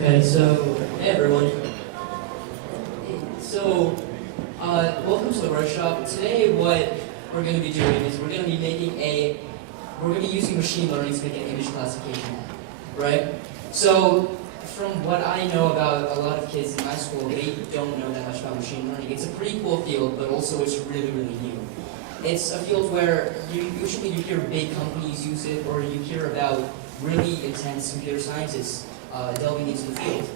Okay, so, hey everyone. So, welcome to the workshop. Today what we're going to be doing is we're going to be using machine learning to make an image classification app, right? So, from what I know about a lot of kids in my school, they don't know that much about machine learning. It's a pretty cool field, but also it's really, really new. It's a field where usually you hear big companies use it, or you hear about really intense computer scientists delving into the field.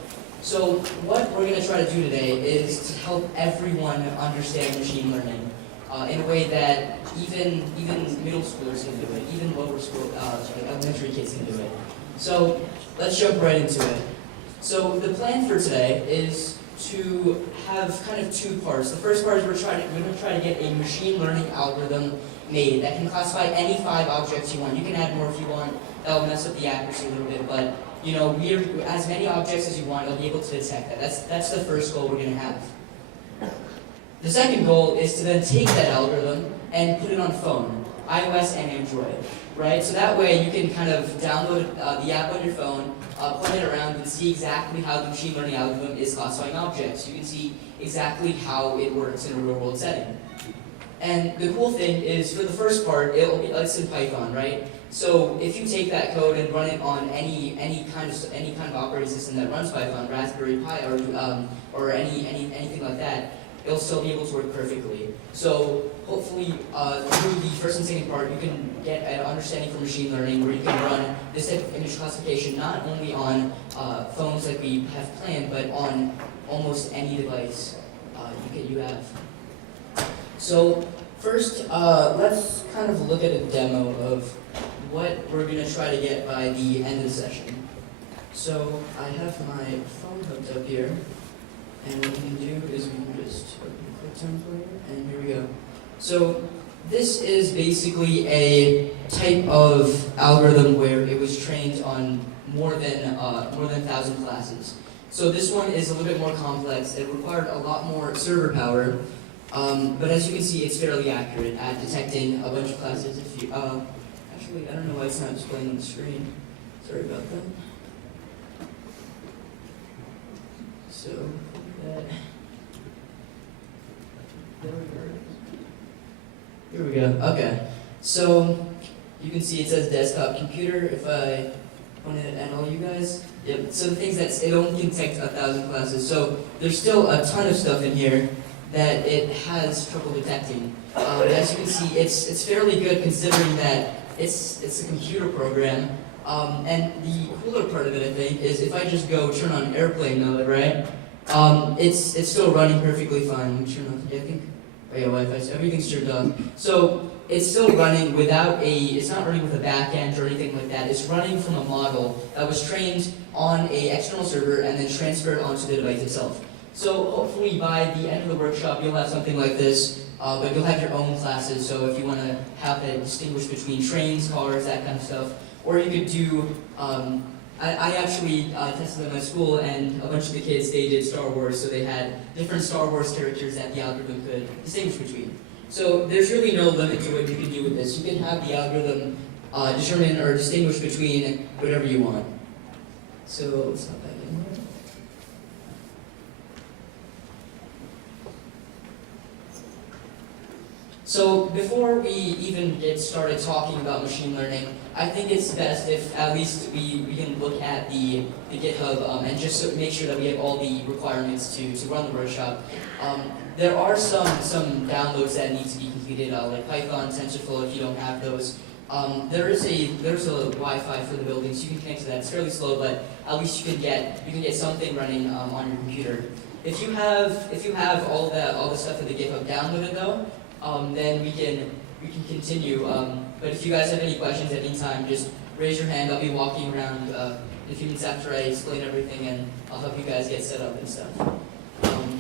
So what we're going to try to do today is to help everyone understand machine learning in a way that even middle schoolers can do it, even lower school, elementary kids can do it. So let's jump right into it. So the plan for today is to have kind of two parts. The first part is we're going to try to get a machine learning algorithm made that can classify any 5 objects you want. You can add more if you want. That'll mess up the accuracy a little bit, but you know, as many objects as you want, it'll be able to detect that. That's the first goal we're going to have. The second goal is to then take that algorithm and put it on phone, iOS and Android, right? So that way you can kind of download the app on your phone, play it around, and see exactly how the machine learning algorithm is classifying objects. You can see exactly how it works in a real-world setting. And the cool thing is, for the first part, it's in Python, right? So if you take that code and run it on any kind of operating system that runs Python, Raspberry Pi or anything like that, it'll still be able to work perfectly. So hopefully through the first and second part, you can get an understanding for machine learning, where you can run this type of image classification not only on phones like we have planned, but on almost any device you have. So first, let's kind of look at a demo of what we're going to try to get by the end of the session. So I have my phone hooked up here, and what we can do is we can just open QuickTime Player, and here we go. So this is basically a type of algorithm where it was trained on more than 1,000 classes. So this one is a little bit more complex. It required a lot more server power, but as you can see, it's fairly accurate at detecting a bunch of classes. If you actually, I don't know why it's not displaying on the screen. Sorry about that. So here we go. Okay. So you can see it says desktop computer. If I want to add all you guys. Yep. So the things that it only can detect 1,000 classes. So there's still a ton of stuff in here that it has trouble detecting. As you can see, it's fairly good considering that it's a computer program. And the cooler part of it, I think, is if I just go turn on airplane mode, right? It's still running perfectly fine. Let me turn off. Yeah, I think. Oh yeah, Wi-Fi. Everything's turned off. So it's still running without it's not running with a backend or anything like that. It's running from a model that was trained on an external server and then transferred onto the device itself. So hopefully by the end of the workshop, you'll have something like this, but you'll have your own classes. So if you want to have it distinguish between trains, cars, that kind of stuff, or you could do. I actually tested at my school, and a bunch of the kids, they did Star Wars, so they had different Star Wars characters that the algorithm could distinguish between. So there's really no limit to what you can do with this. You can have the algorithm determine or distinguish between whatever you want. So let's hop back in here. So before we even get started talking about machine learning, I think it's best if at least we can look at the GitHub and just make sure that we have all the requirements to run the workshop. There are some downloads that need to be completed, like Python, TensorFlow if you don't have those. There's a Wi-Fi for the building, so you can connect to that. It's fairly slow, but at least you can get something running on your computer. If you have all the stuff in the GitHub downloaded though, then we can continue. But if you guys have any questions at any time, just raise your hand. I'll be walking around in a few minutes after I explain everything, and I'll help you guys get set up and stuff.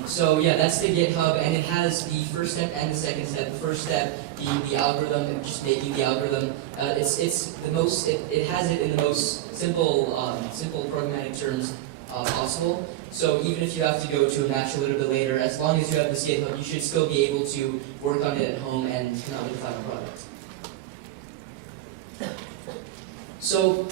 So yeah, that's the GitHub, and it has the first step and the second step. The first step being the algorithm, just making the algorithm. It has it in the most simple programmatic terms possible. So even if you have to go to a match a little bit later, as long as you have this GitHub, you should still be able to work on it at home and come out with the final product. So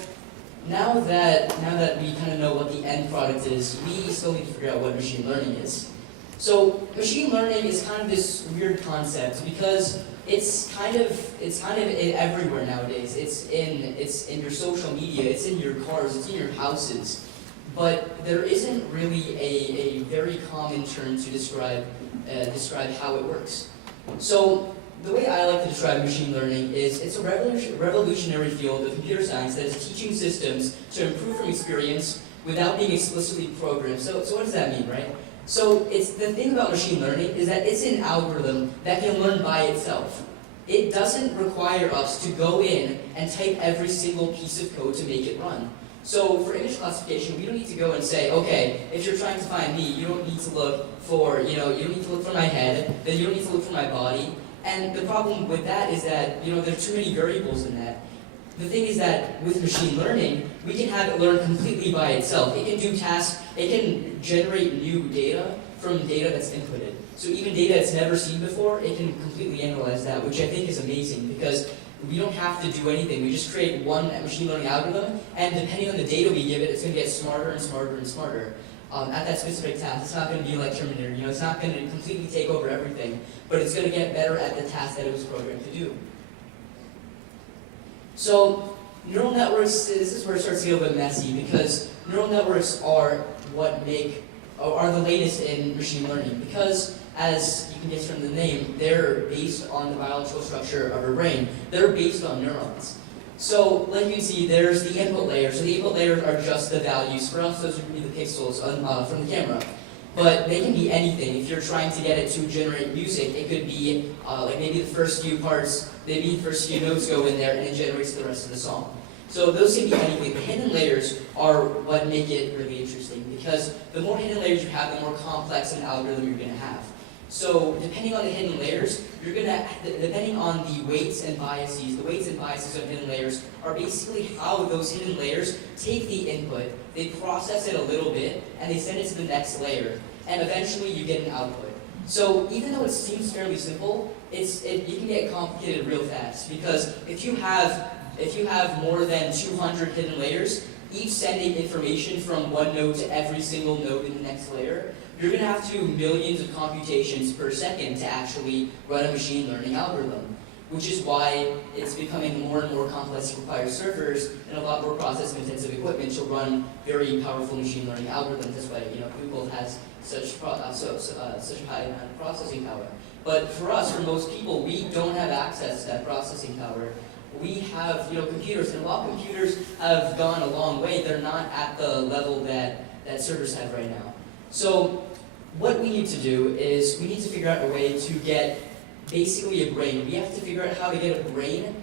now that we kind of know what the end product is, we still need to figure out what machine learning is. So machine learning is kind of this weird concept because it's kind of everywhere nowadays. It's in your social media, it's in your cars, it's in your houses. But there isn't really a very common term to describe how it works. So the way I like to describe machine learning is it's a revolutionary field of computer science that is teaching systems to improve from experience without being explicitly programmed. So what does that mean, right? So the thing about machine learning is that it's an algorithm that can learn by itself. It doesn't require us to go in and type every single piece of code to make it run. So for image classification, we don't need to go and say, okay, if you're trying to find me, you don't need to look for, you don't need to look for my head, then you don't need to look for my body. And the problem with that is that, there are too many variables in that. The thing is that with machine learning, we can have it learn completely by itself. It can do tasks, it can generate new data from data that's inputted. So even data it's never seen before, it can completely analyze that, which I think is amazing because we don't have to do anything. We just create one machine learning algorithm, and depending on the data we give it, it's going to get smarter and smarter and smarter. At that specific task, it's not going to be like Terminator. It's not going to completely take over everything, but it's going to get better at the task that it was programmed to do. So neural networks, this is where it starts to get a little bit messy because neural networks are the latest in machine learning because, as you can guess from the name, they're based on the biological structure of our brain. They're based on neurons. So, like you can see, there's the input layer. So the input layers are just the values. For us, those would be the pixels from the camera. But they can be anything. If you're trying to get it to generate music, it could be like maybe the first few parts, maybe the first few notes go in there and it generates the rest of the song. So those can be anything. The hidden layers are what make it really interesting because the more hidden layers you have, the more complex an algorithm you're going to have. So depending on the hidden layers, depending on the weights and biases of hidden layers are basically how those hidden layers take the input, they process it a little bit, and they send it to the next layer, and eventually you get an output. So even though it seems fairly simple, you can get complicated real fast because if you have more than 200 hidden layers, each sending information from one node to every single node in the next layer, you're going to have to do millions of computations per second to actually run a machine learning algorithm, which is why it's becoming more and more complex to require servers and a lot more processing-intensive equipment to run very powerful machine learning algorithms. That's why Google has such high amount of processing power. But for us, for most people, we don't have access to that processing power. We have computers, and while computers have gone a long way, they're not at the level that servers have right now. So what we need to do is we need to figure out a way to get basically a brain. We have to figure out how to get a brain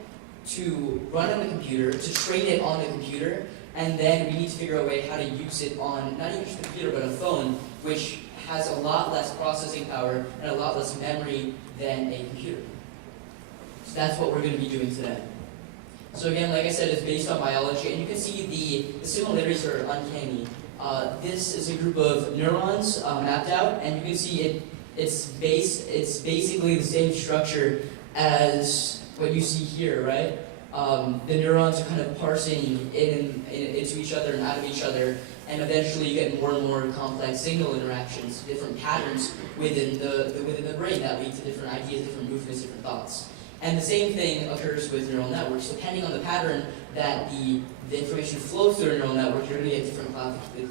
to run on the computer, to train it on the computer, and then we need to figure out a way how to use it on not even just a computer, but a phone, which has a lot less processing power and a lot less memory than a computer. So that's what we're going to be doing today. So again, like I said, it's based on biology, and you can see the similarities are uncanny. This is a group of neurons mapped out, and you can see it's basically the same structure as what you see here, right? The neurons are kind of parsing into each other and out of each other, and eventually you get more and more complex signal interactions, different patterns within the brain that lead to different ideas, different movements, different thoughts. And the same thing occurs with neural networks. Depending on the pattern that the information flows through a neural network, you're going to get different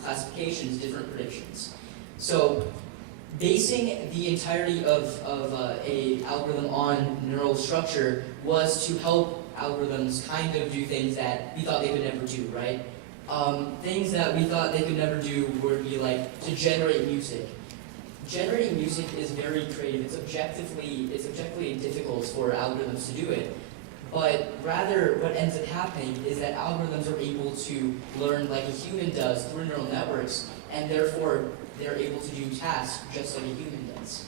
classifications, different predictions. So basing the entirety of a algorithm on neural structure was to help algorithms kind of do things that we thought they could never do, right? Things that we thought they could never do would be like to generate music. Generating music is very creative. It's objectively difficult for algorithms to do it. But rather, what ends up happening is that algorithms are able to learn like a human does through neural networks, and therefore they're able to do tasks just like a human does.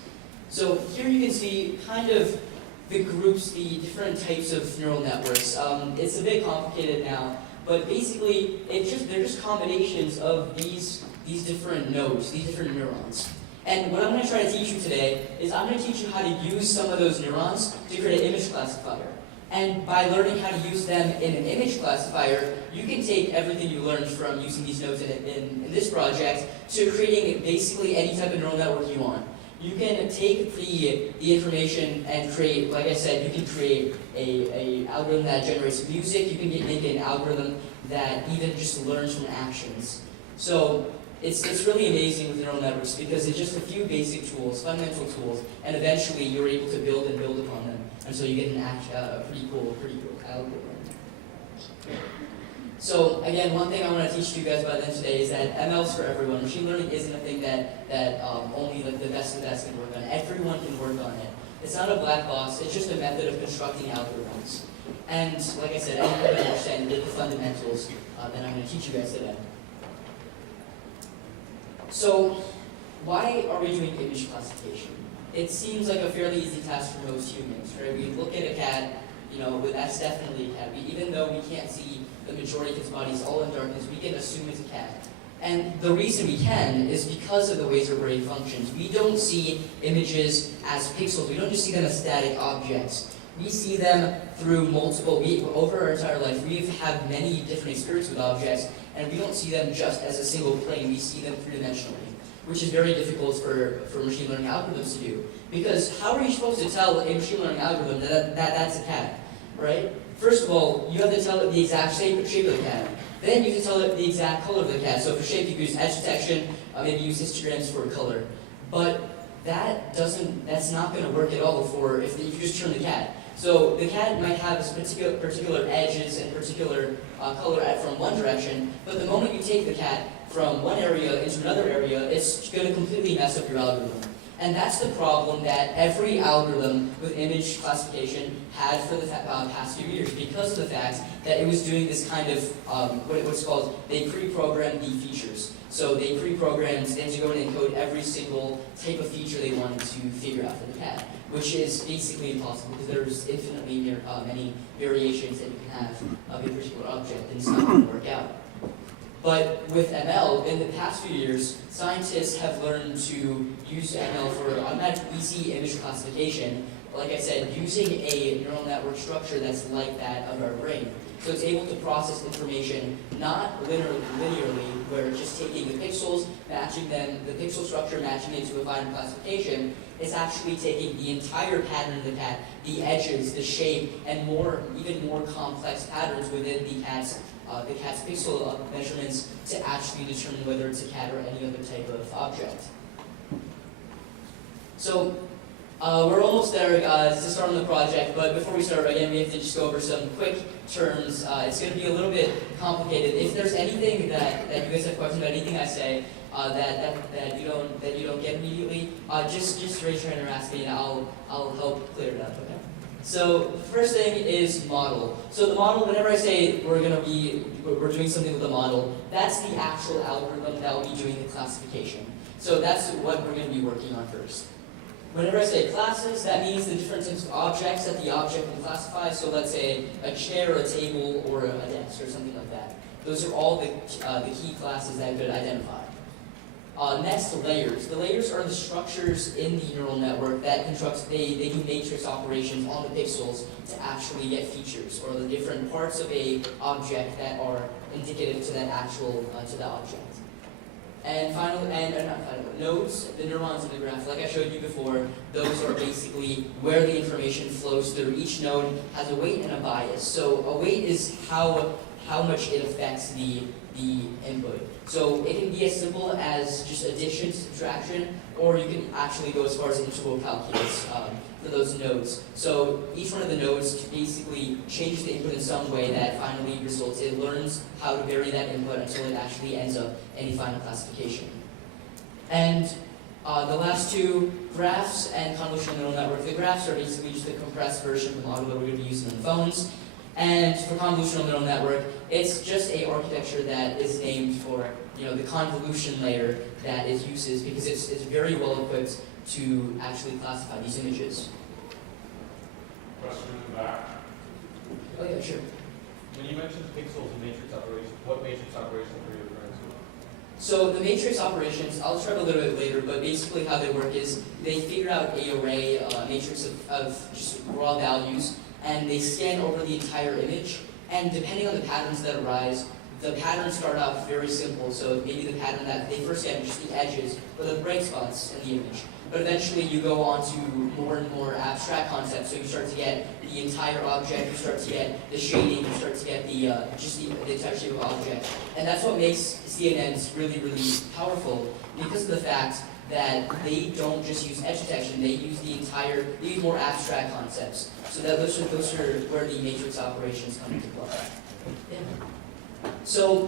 So here you can see kind of the groups, the different types of neural networks. It's a bit complicated now, but basically they're just combinations of these different nodes, these different neurons. And what I'm going to try to teach you today is I'm going to teach you how to use some of those neurons to create an image classifier. And by learning how to use them in an image classifier, you can take everything you learned from using these nodes in this project to creating basically any type of neural network you want. You can take the information and create, like I said, you can create a algorithm that generates music. You can make an algorithm that even just learns from actions. So it's really amazing with neural networks because it's just a few basic tools, fundamental tools, and eventually you're able to build and build upon them. And so you get a pretty cool algorithm. So again, one thing I want to teach you guys about then today is that ML is for everyone. Machine learning isn't a thing that only the best of the best can work on. Everyone can work on it. It's not a black box. It's just a method of constructing algorithms. And like I said, anyone can understand the fundamentals that I'm going to teach you guys today. So why are we doing image classification? It seems like a fairly easy task for most humans, right? We look at a cat, that's definitely a cat. Even though we can't see the majority of its body is all in darkness, we can assume it's a cat. And the reason we can is because of the ways our brain functions. We don't see images as pixels. We don't just see them as static objects. We see them through over our entire life, we've had many different experiences with objects, and we don't see them just as a single plane. We see them three-dimensionally, which is very difficult for machine learning algorithms to do. Because how are you supposed to tell a machine learning algorithm that that's a cat, right? First of all, you have to tell it the exact shape of the cat. Then you can tell it the exact color of the cat. So for shape, you can use edge detection, maybe use histograms for color. But that's not going to work at all if you just turn the cat. So the cat might have particular edges and particular color from one direction, but the moment you take the cat from one area into another area, it's going to completely mess up your algorithm. And that's the problem that every algorithm with image classification had for the past few years, because of the fact that it was doing this kind of, what's called, they pre-programmed the features. So they pre-programmed them to go and encode every single type of feature they wanted to figure out for the cat, which is basically impossible because there's infinitely many variations that you can have of a particular object, and it's not going to work out. But with ML, in the past few years, scientists have learned to use ML for automatic easy image classification, like I said, using a neural network structure that's like that of our brain. So it's able to process information not linearly, where it's just taking the pixels, matching them, the pixel structure, matching it to a final classification. It's actually taking the entire pattern of the cat, the edges, the shape, and even more complex patterns within the cat's pixel measurements to actually determine whether it's a cat or any other type of object. So we're almost there to start on the project, but before we start, again, we have to just go over some quick terms. It's going to be a little bit complicated. If there's anything that you guys have questions about, anything I say that you don't get immediately, just raise your hand or ask me, and I'll help clear it up. Okay. So the first thing is model. So the model, whenever I say we're doing something with a model, that's the actual algorithm that will be doing the classification. So that's what we're going to be working on first. Whenever I say classes, that means the different types of objects that the object can classify. So let's say a chair, a table, or a desk, or something like that. Those are all the key classes that it could identify. Next, layers. The layers are the structures in the neural network that they do matrix operations on the pixels to actually get features, or the different parts of a object that are indicative to to the object. And nodes, the neurons in the graph, like I showed you before, those are basically where the information flows through. Each node has a weight and a bias. So a weight is how much it affects the input. So it can be as simple as just addition, subtraction, or you can actually go as far as integral calculus for those nodes. So each one of the nodes basically changes the input in some way that finally results. It learns how to vary that input until it actually ends up in a final classification. And the last two, graphs and convolutional neural network. The graphs are basically just a compressed version of the model that we're going to be using on phones. And for convolutional neural network, it's just a architecture that is named for the convolution layer that it uses because it's very well equipped to actually classify these images. Question in the back. Oh yeah, sure. When you mentioned pixels and matrix operations, what matrix operations were you referring to? So the matrix operations, I'll describe a little bit later, but basically how they work is they figure out an array, matrix of just raw values, and they scan over the entire image. And depending on the patterns that arise, the patterns start off very simple. So maybe the pattern that they first get is just the edges or the bright spots in the image. But eventually you go on to more and more abstract concepts. So you start to get the entire object, you start to get the shading, you start to get just the entire shape of object. And that's what makes CNNs really, really powerful, because of the fact that they don't just use edge detection, they use they use more abstract concepts. So that those are where the matrix operations come into play. Yeah. So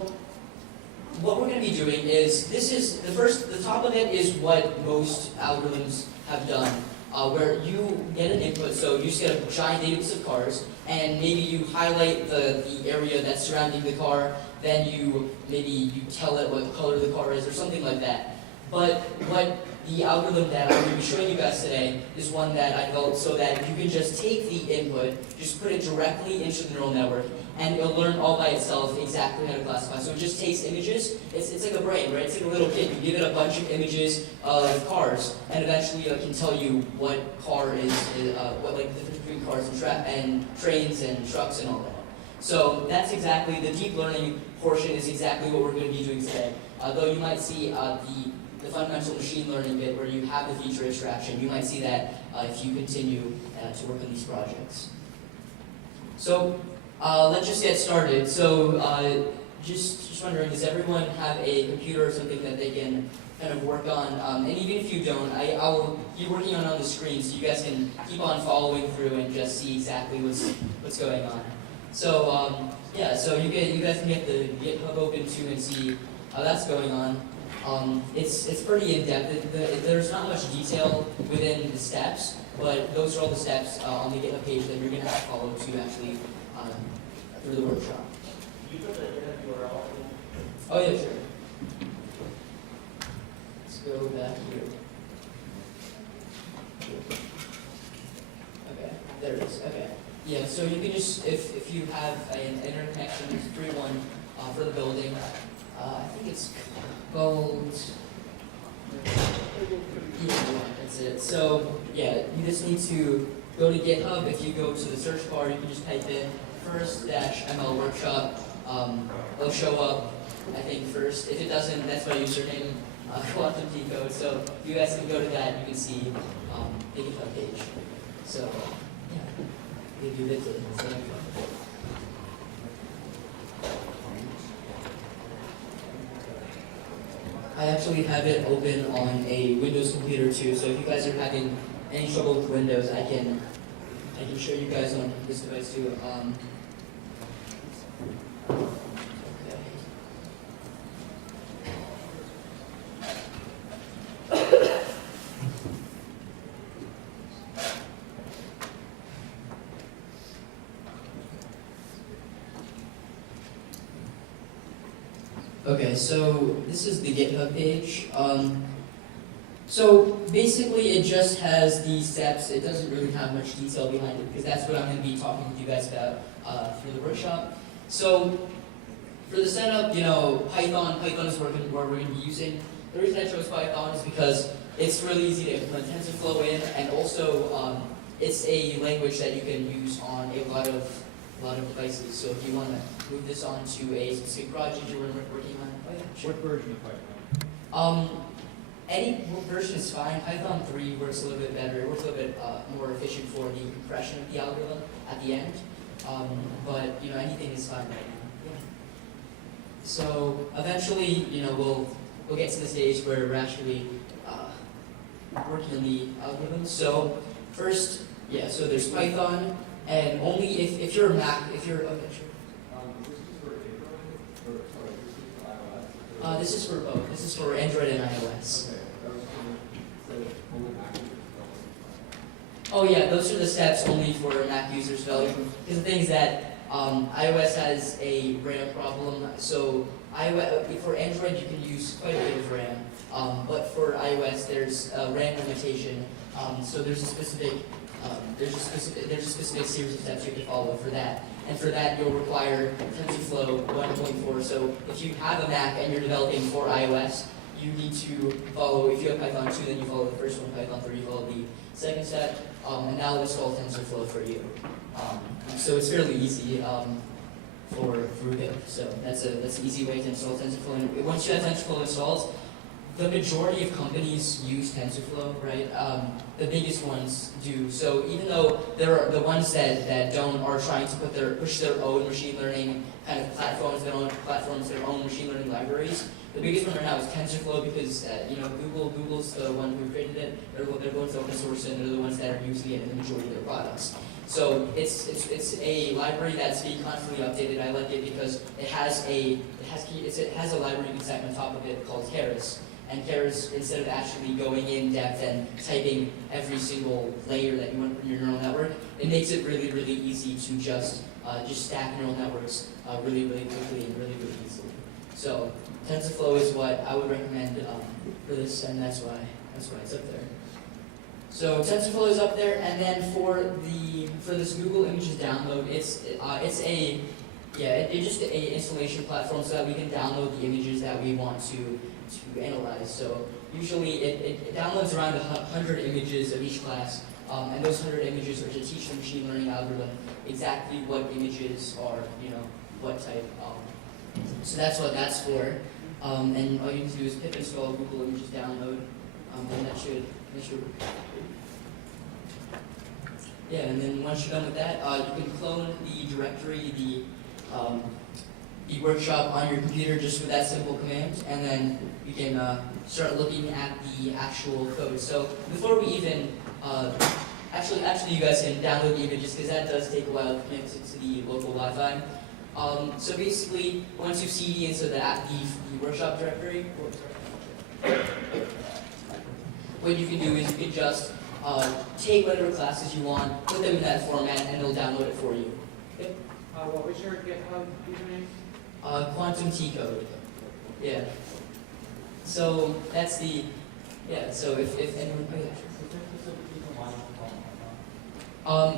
what we're going to be doing is, the top of it is what most algorithms have done, where you get an input, so you just get a giant database of cars, and maybe you highlight the area that's surrounding the car, then maybe you tell it what color the car is or something like that. But what the algorithm that I'm going to be showing you guys today is one that I developed so that you can just take the input, just put it directly into the neural network, and it'll learn all by itself exactly how to classify. So it just takes images. It's like a brain, right? It's like a little kid. You give it a bunch of images of cars, and eventually it can tell you what car what like the difference between cars and trains and trucks and all that. So that's exactly, the deep learning portion is exactly what we're going to be doing today. Though you might see the fundamental machine learning bit where you have the feature extraction, you might see that if you continue to work on these projects. So let's just get started. So just wondering, does everyone have a computer or something that they can kind of work on? And even if you don't, I'll be working on the screen so you guys can keep on following through and just see exactly what's going on. So yeah, so you guys can get the GitHub open too and see how that's going on. It's pretty in-depth. There's not much detail within the steps, but those are all the steps on the GitHub page that you're going to have to follow to actually through the workshop. You put the GitHub URL? Oh yeah, sure. Let's go back here. Okay, there it is. Okay. Yeah, so you can just, if you have an internet connection, it's a free one for the building. I think it's called, yeah, that's it. So yeah, you just need to go to GitHub. If you go to the search bar, you can just type in first-ML workshop. It'll show up, I think, first. If it doesn't, that's my username, quantum decode. So you guys can go to that, you can see the GitHub page. So yeah, if you did it. I actually have it open on a Windows computer too, so if you guys are having any trouble with Windows, I can show you guys on this device too. Okay, so this is the GitHub page. So basically it just has these steps. It doesn't really have much detail behind it because that's what I'm going to be talking to you guys about through the workshop. So for the setup, Python is where we're going to be using. The reason I chose Python is because it's really easy to implement TensorFlow in, and also it's a language that you can use on a lot of devices. So if you want to move this on to a specific project you're working on, What version of Python? Any version is fine. Python 3 works a little bit better. It works a little bit more efficient for the compression of the algorithm at the end. But anything is fine right now. Yeah. So eventually, we'll get to the stage where we're actually working on the algorithm. So first, yeah. So there's Python, and only if you're a Mac, okay, sure. This is for both. This is for Android and iOS. Oh yeah, those are the steps only for Mac users. Because the thing is that iOS has a RAM problem. So for Android you can use quite a bit of RAM, but for iOS there's a RAM limitation. So there's a specific series of steps you have to follow for that. And for that, you'll require TensorFlow 1.4. So if you have a Mac and you're developing for iOS, you need to follow, if you have Python 2, then you follow the first one, Python 3, you follow the second step, and that will install TensorFlow for you. So it's fairly easy for Ruby. So that's an easy way to install TensorFlow. And once you have TensorFlow installed, the majority of companies use TensorFlow, right? The biggest ones do. So even though there are the ones that don't are trying to push their own machine learning kind of platforms, their own machine learning libraries. The biggest one right now is TensorFlow because Google's the one who created it. They're going to open source and they're the ones that are using it in the majority of their products. So it's a library that's being constantly updated. I like it because it has a library you can type on top of it called Keras. And Keras, instead of actually going in depth and typing every single layer that you want in your neural network, it makes it really, really easy to just stack neural networks really, really quickly and really, really easily. So TensorFlow is what I would recommend for this, and that's why it's up there. So TensorFlow is up there, and then for this Google Images download, it's just an installation platform so that we can download the images that we want to analyze. So usually it downloads around 100 images of each class, and those 100 images are to teach the machine learning algorithm exactly what images are, what type. So that's what that's for. And all you need to do is pip install Google Images download, and that should work. Yeah, and then once you're done with that, you can clone the directory, the workshop on your computer just with that simple command, and then you can start looking at the actual code. So before we even, actually you guys can download the images because that does take a while to connect to the local Wi-Fi. So basically, once you CD into the workshop directory, what you can do is you can just take whatever classes you want, put them in that format, and it'll download it for you. Okay? What was your GitHub username? Quantum T code. Yeah. So that's the, so if anyone,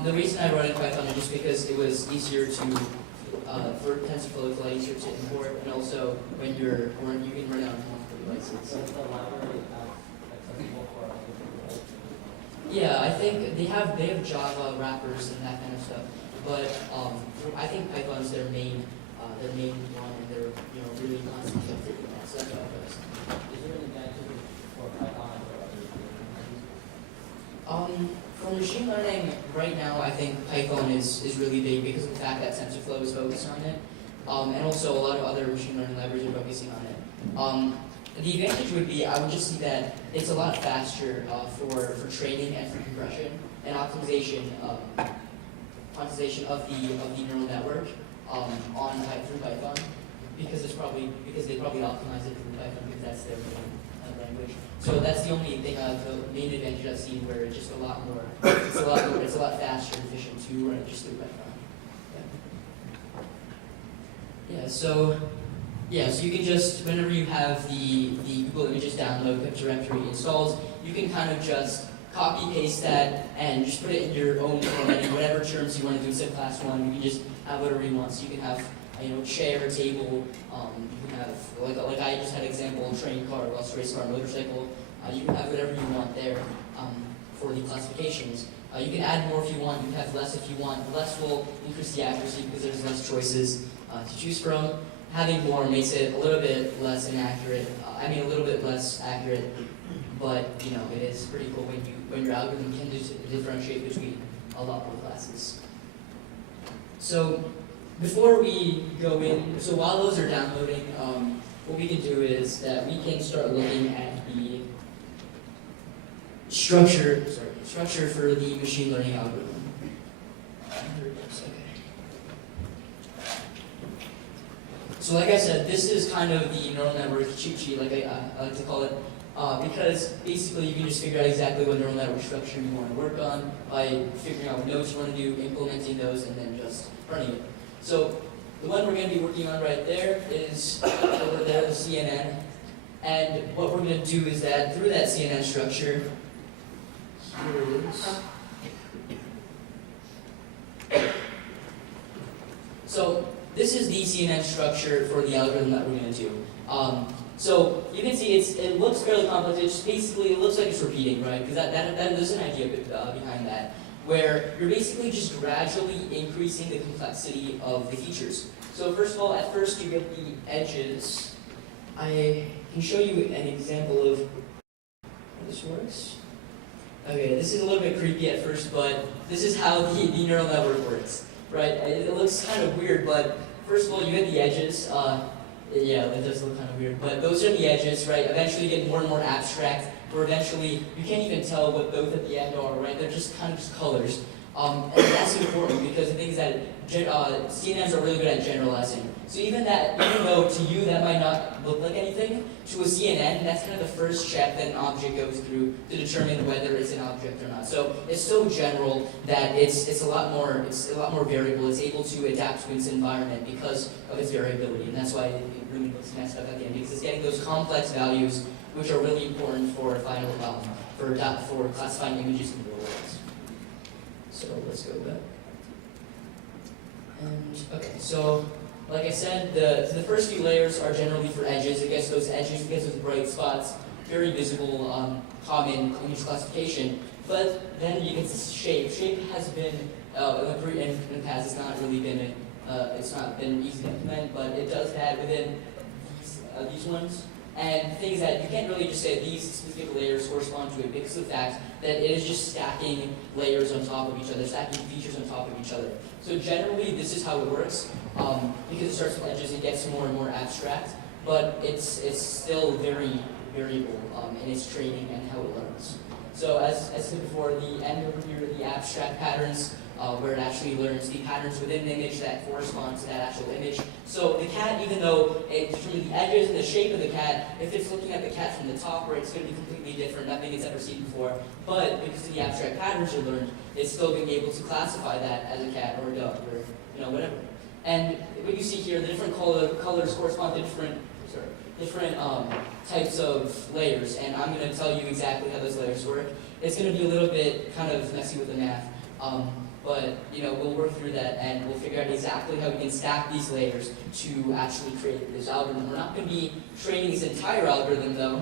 the reason I wrote in Python is just because it was easier to, for TensorFlow, it's a lot easier to import, and also when you can run it on multiple devices. So the library accessible for other people? Yeah, I think they have Java wrappers and that kind of stuff, but I think Python is their main one, and they're really constantly updating that. So that's what I was. Is there any advantage for Python or other? For machine learning, right now, I think Python is really big because of the fact that TensorFlow is focused on it, and also a lot of other machine learning libraries are focusing on it. The advantage would be, I would just see that it's a lot faster for training and for compression and optimization of the neural network through Python, because they probably optimize it through Python because that's their main language. So that's the only thing, the main advantage I've seen where it's just a lot faster and efficient to run it just through Python. So you can just, whenever you have the Google Images download pip directory installed, you can kind of just copy paste that and just put it in your own formatting, whatever terms you want to do instead of class 1. You can just have whatever you want. So you can have chair, table. You can have like I just had an example, train, car, bus, race car, motorcycle. You can have whatever you want there for the classifications. You can add more if you want. You can have less if you want. Less will increase the accuracy because there's less choices to choose from. Having more makes it a little bit less inaccurate. A little bit less accurate, but it is pretty cool when your algorithm can differentiate between a lot more classes. So before we go in, so while those are downloading, what we can do is that we can start looking at the structure for the machine learning algorithm. So like I said, this is kind of the neural network cheat sheet, like I like to call it, because basically you can just figure out exactly what neural network structure you want to work on by figuring out what nodes you want to do, implementing those, and then just running it. So the one we're going to be working on right there is over there, the CNN. And what we're going to do is that through that CNN structure, here it is. So this is the CNN structure for the algorithm that we're going to do. So you can see it looks fairly complex. It's basically, it looks like it's repeating, right? Because there's an idea behind that, where you're basically just gradually increasing the complexity of the features. So first of all, at first you get the edges. I can show you an example of how this works. Okay, this is a little bit creepy at first, but this is how the neural network works, right? It looks kind of weird, but first of all, you get the edges. Yeah, it does look kind of weird, but those are the edges, right? Eventually you get more and more abstract, where eventually you can't even tell what both at the end are, right? They're just kind of just colors. And that's important because the thing is that CNNs are really good at generalizing. So even though to you that might not look like anything, to a CNN, that's kind of the first check that an object goes through to determine whether it's an object or not. So it's so general that it's a lot more variable. It's able to adapt to its environment because of its variability, and that's why it really looks messed up at the end, because it's getting those complex values which are really important for final for classifying images in real world. So let's go back. And okay, so like I said, the first few layers are generally for edges. It gets those edges, it gets those bright spots, very visible, common image classification. But then you get shape. Shape has been in the past. It's not really been easy to implement, but it does that within these ones. And the thing is that you can't really just say these specific layers correspond to it because of the fact that it is just stacking layers on top of each other, stacking features on top of each other. So generally, this is how it works. Because it starts with edges, it gets more and more abstract, but it's still very variable in its training and how it learns. So as I said before, the end over here, the abstract patterns, where it actually learns the patterns within the image that correspond to that actual image. So the cat, even though it's from the edges and the shape of the cat, if it's looking at the cat from the top, where it's going to be completely different, nothing it's ever seen before. But because of the abstract patterns you learned, it's still being able to classify that as a cat or a dog or whatever. And what you see here, the different colors correspond to different types of layers, and I'm going to tell you exactly how those layers work. It's going to be a little bit kind of messy with the math. But we'll work through that and we'll figure out exactly how we can stack these layers to actually create this algorithm. We're not going to be training this entire algorithm though,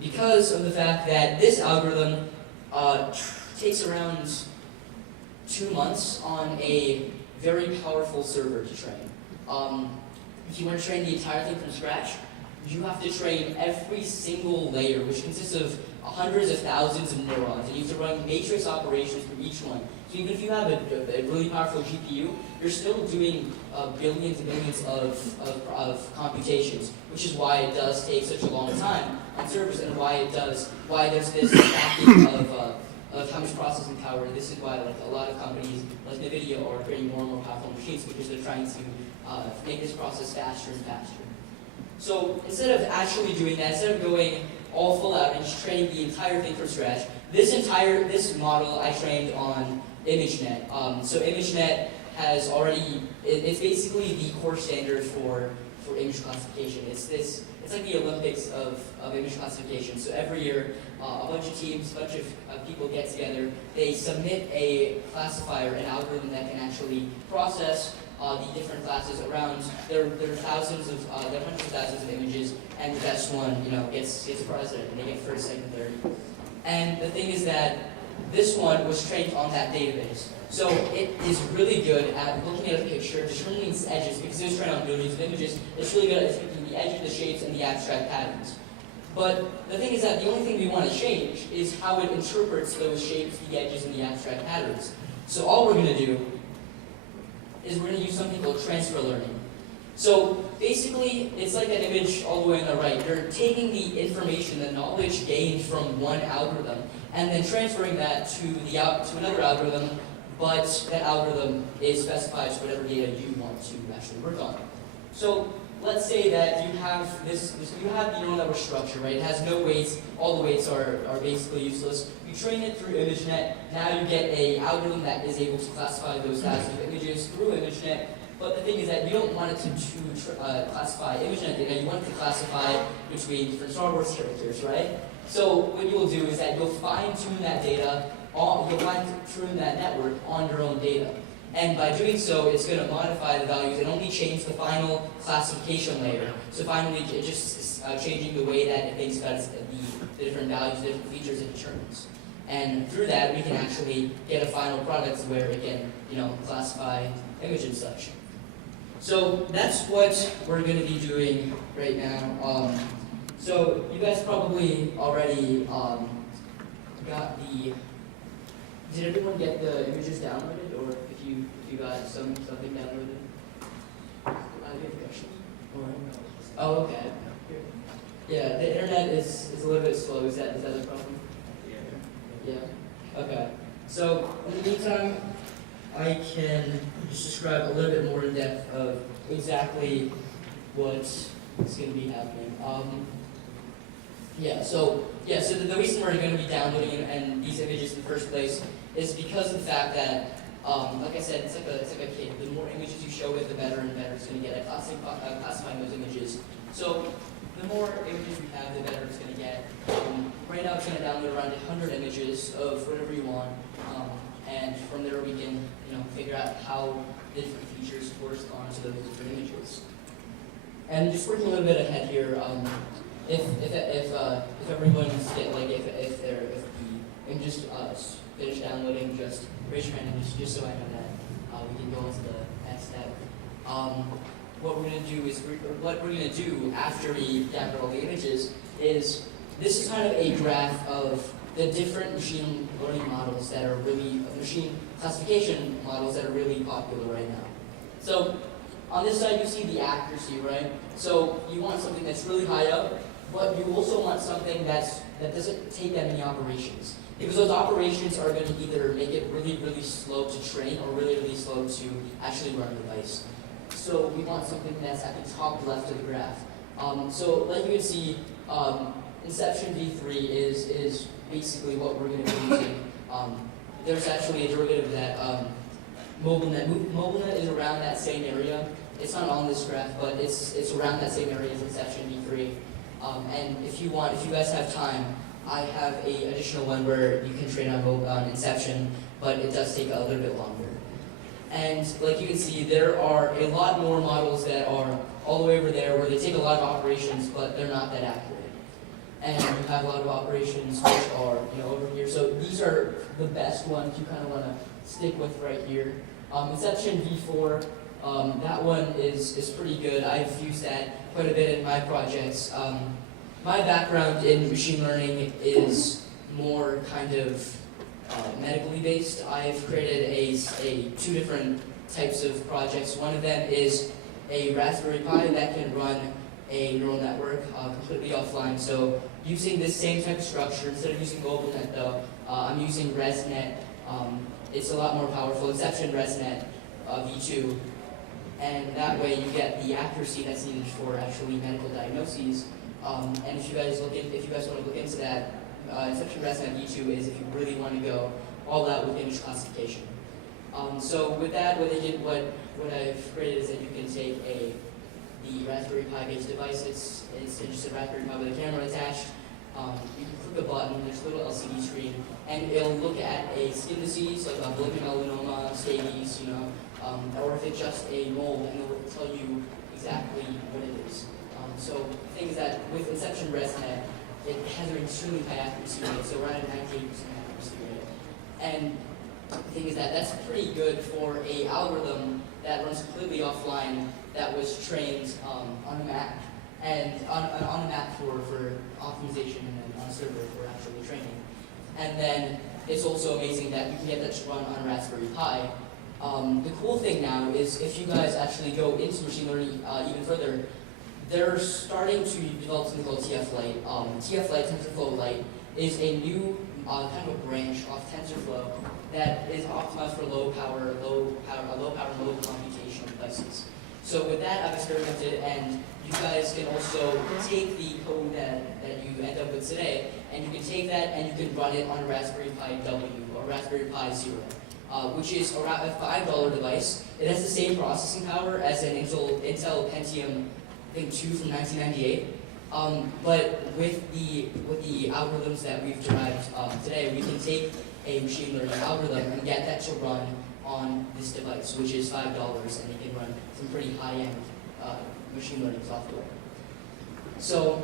because of the fact that this algorithm takes around 2 months on a very powerful server to train. If you want to train the entire thing from scratch, you have to train every single layer, which consists of hundreds of thousands of neurons, and you have to run matrix operations for each one. So even if you have a really powerful GPU, you're still doing billions and billions of computations, which is why it does take such a long time on servers, and why there's this stacking of how much processing power. This is why a lot of companies like NVIDIA are creating more and more powerful machines, because they're trying to make this process faster and faster. So instead of actually doing that, instead of going all full out and just training the entire thing from scratch, this model I trained on ImageNet. So ImageNet has already, it's basically the core standard for image classification. It's like the Olympics of image classification. So every year, a bunch of teams, a bunch of people get together, they submit a classifier, an algorithm that can actually process the different classes around. There are hundreds of thousands of images, and the best one, gets president, and they get first, second, third. And the thing is that this one was trained on that database. So it is really good at looking at a picture, determining its edges, because it was trained on billions of images. It's really good at picking the edges, the shapes, and the abstract patterns. But the thing is that the only thing we want to change is how it interprets those shapes, the edges, and the abstract patterns. So all we're going to do is we're going to use something called transfer learning. So basically, it's like that image all the way on the right. You're taking the information, the knowledge gained from one algorithm, and then transferring that to another algorithm, but that algorithm is specified to whatever data you want to actually work on. So let's say that you have you have the neural network structure, right? It has no weights. All the weights are basically useless. You train it through ImageNet. Now you get an algorithm that is able to classify those thousands of images through ImageNet. But the thing is that you don't want it to classify ImageNet data. You want it to classify between different Star Wars characters, right? So what you'll do is that you'll fine-tune that data, you'll fine-tune that network on your own data. And by doing so, it's going to modify the values and only change the final classification layer. So finally, it just changing the way that it thinks about the different values, the different features it determines. And through that, we can actually get a final product where it can, classify image and such. So that's what we're going to be doing right now. So you guys probably already got the. Did everyone get the images downloaded, or if you got something downloaded? I have questions. Oh, okay. Yeah, the internet is a little bit slow. Is that the problem? Yeah. Okay. So in the meantime, I can just describe a little bit more in depth of exactly what's going to be happening. So the reason we're going to be downloading and these images in the first place is because of the fact that, like I said, it's like a kid. The more images you show it, the better and better it's going to get at classifying those images. So the more images we have, the better it's going to get. Right now, it's going to download around 100 images of whatever you want, and from there we can, figure out how the different features correspond to those different images. And just working a little bit ahead here, if everyone's if the images finish downloading, just raise your hand just so I know that we can go into the next step. What we're going to do after we download all the images is this is kind of a graph of the different machine learning models that are really machine classification models that are really popular right now. So on this side you see the accuracy, right? So you want something that's really high up, but you also want something that doesn't take that many operations. Because those operations are going to either make it really, really slow to train or really, really slow to actually run the device. So we want something that's at the top left of the graph. So like you can see, Inception v3 is basically what we're going to be using. There's actually a derivative of that. MobileNet. MobileNet is around that same area. It's not on this graph, but it's around that same area as Inception v3. And if you guys have time, I have an additional one where you can train on Inception, but it does take a little bit longer. And like you can see, there are a lot more models that are all the way over there where they take a lot of operations, but they're not that accurate. And you have a lot of operations which are over here. So these are the best ones you kind of want to stick with right here. Inception v4, that one is pretty good. I've used that quite a bit in my projects. My background in machine learning is more kind of medically based. I've created two different types of projects. One of them is a Raspberry Pi that can run a neural network completely offline. So using this same type of structure, instead of using MobileNet though, I'm using ResNet. It's a lot more powerful. Inception ResNet v2. And that way you get the accuracy that's needed for actually medical diagnoses. And if you guys want to look into that, Inception ResNet v2 is if you really want to go all out with image classification. So with that, what I've created is that you can take the Raspberry Pi based device. It's just a Raspberry Pi with a camera attached. You can click a button. There's a little LCD screen, and it'll look at a skin disease like a malignant melanoma, scabies, or if it's just a mold, and it'll tell you exactly what it is. So the thing is that with Inception ResNet, it has an extremely high accuracy rate, so around a 98% accuracy rate. And the thing is that that's pretty good for an algorithm that runs completely offline that was trained on a Mac, and on a Mac for optimization and then on a server for actually training. And then it's also amazing that you can get that to run on a Raspberry Pi. The cool thing now is if you guys actually go into machine learning even further, they're starting to develop something called TF-Lite. TF-Lite, TensorFlow Lite, is a new kind of a branch of TensorFlow that is optimized for low power, low computation devices. So with that, I've experimented, and you guys can also take the code that you end up with today, and you can take that and you can run it on a Raspberry Pi W or Raspberry Pi Zero, which is around a $5 device. It has the same processing power as an Intel Pentium, I think 2 from 1998. But with the algorithms that we've derived today, we can take a machine learning algorithm and get that to run on this device, which is $5, and it can run some pretty high-end machine learning software. So,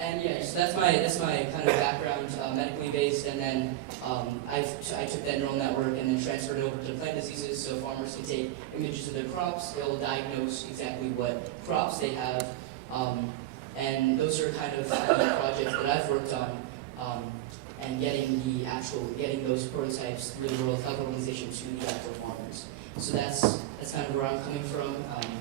and yeah, so that's my kind of background, medically based, and then I took that neural network and then transferred it over to plant diseases, so farmers can take images of their crops, it'll diagnose exactly what crops they have, and those are kind of the projects that I've worked on, and getting those prototypes through the World Health Organization to the actual farmers. So that's kind of where I'm coming from,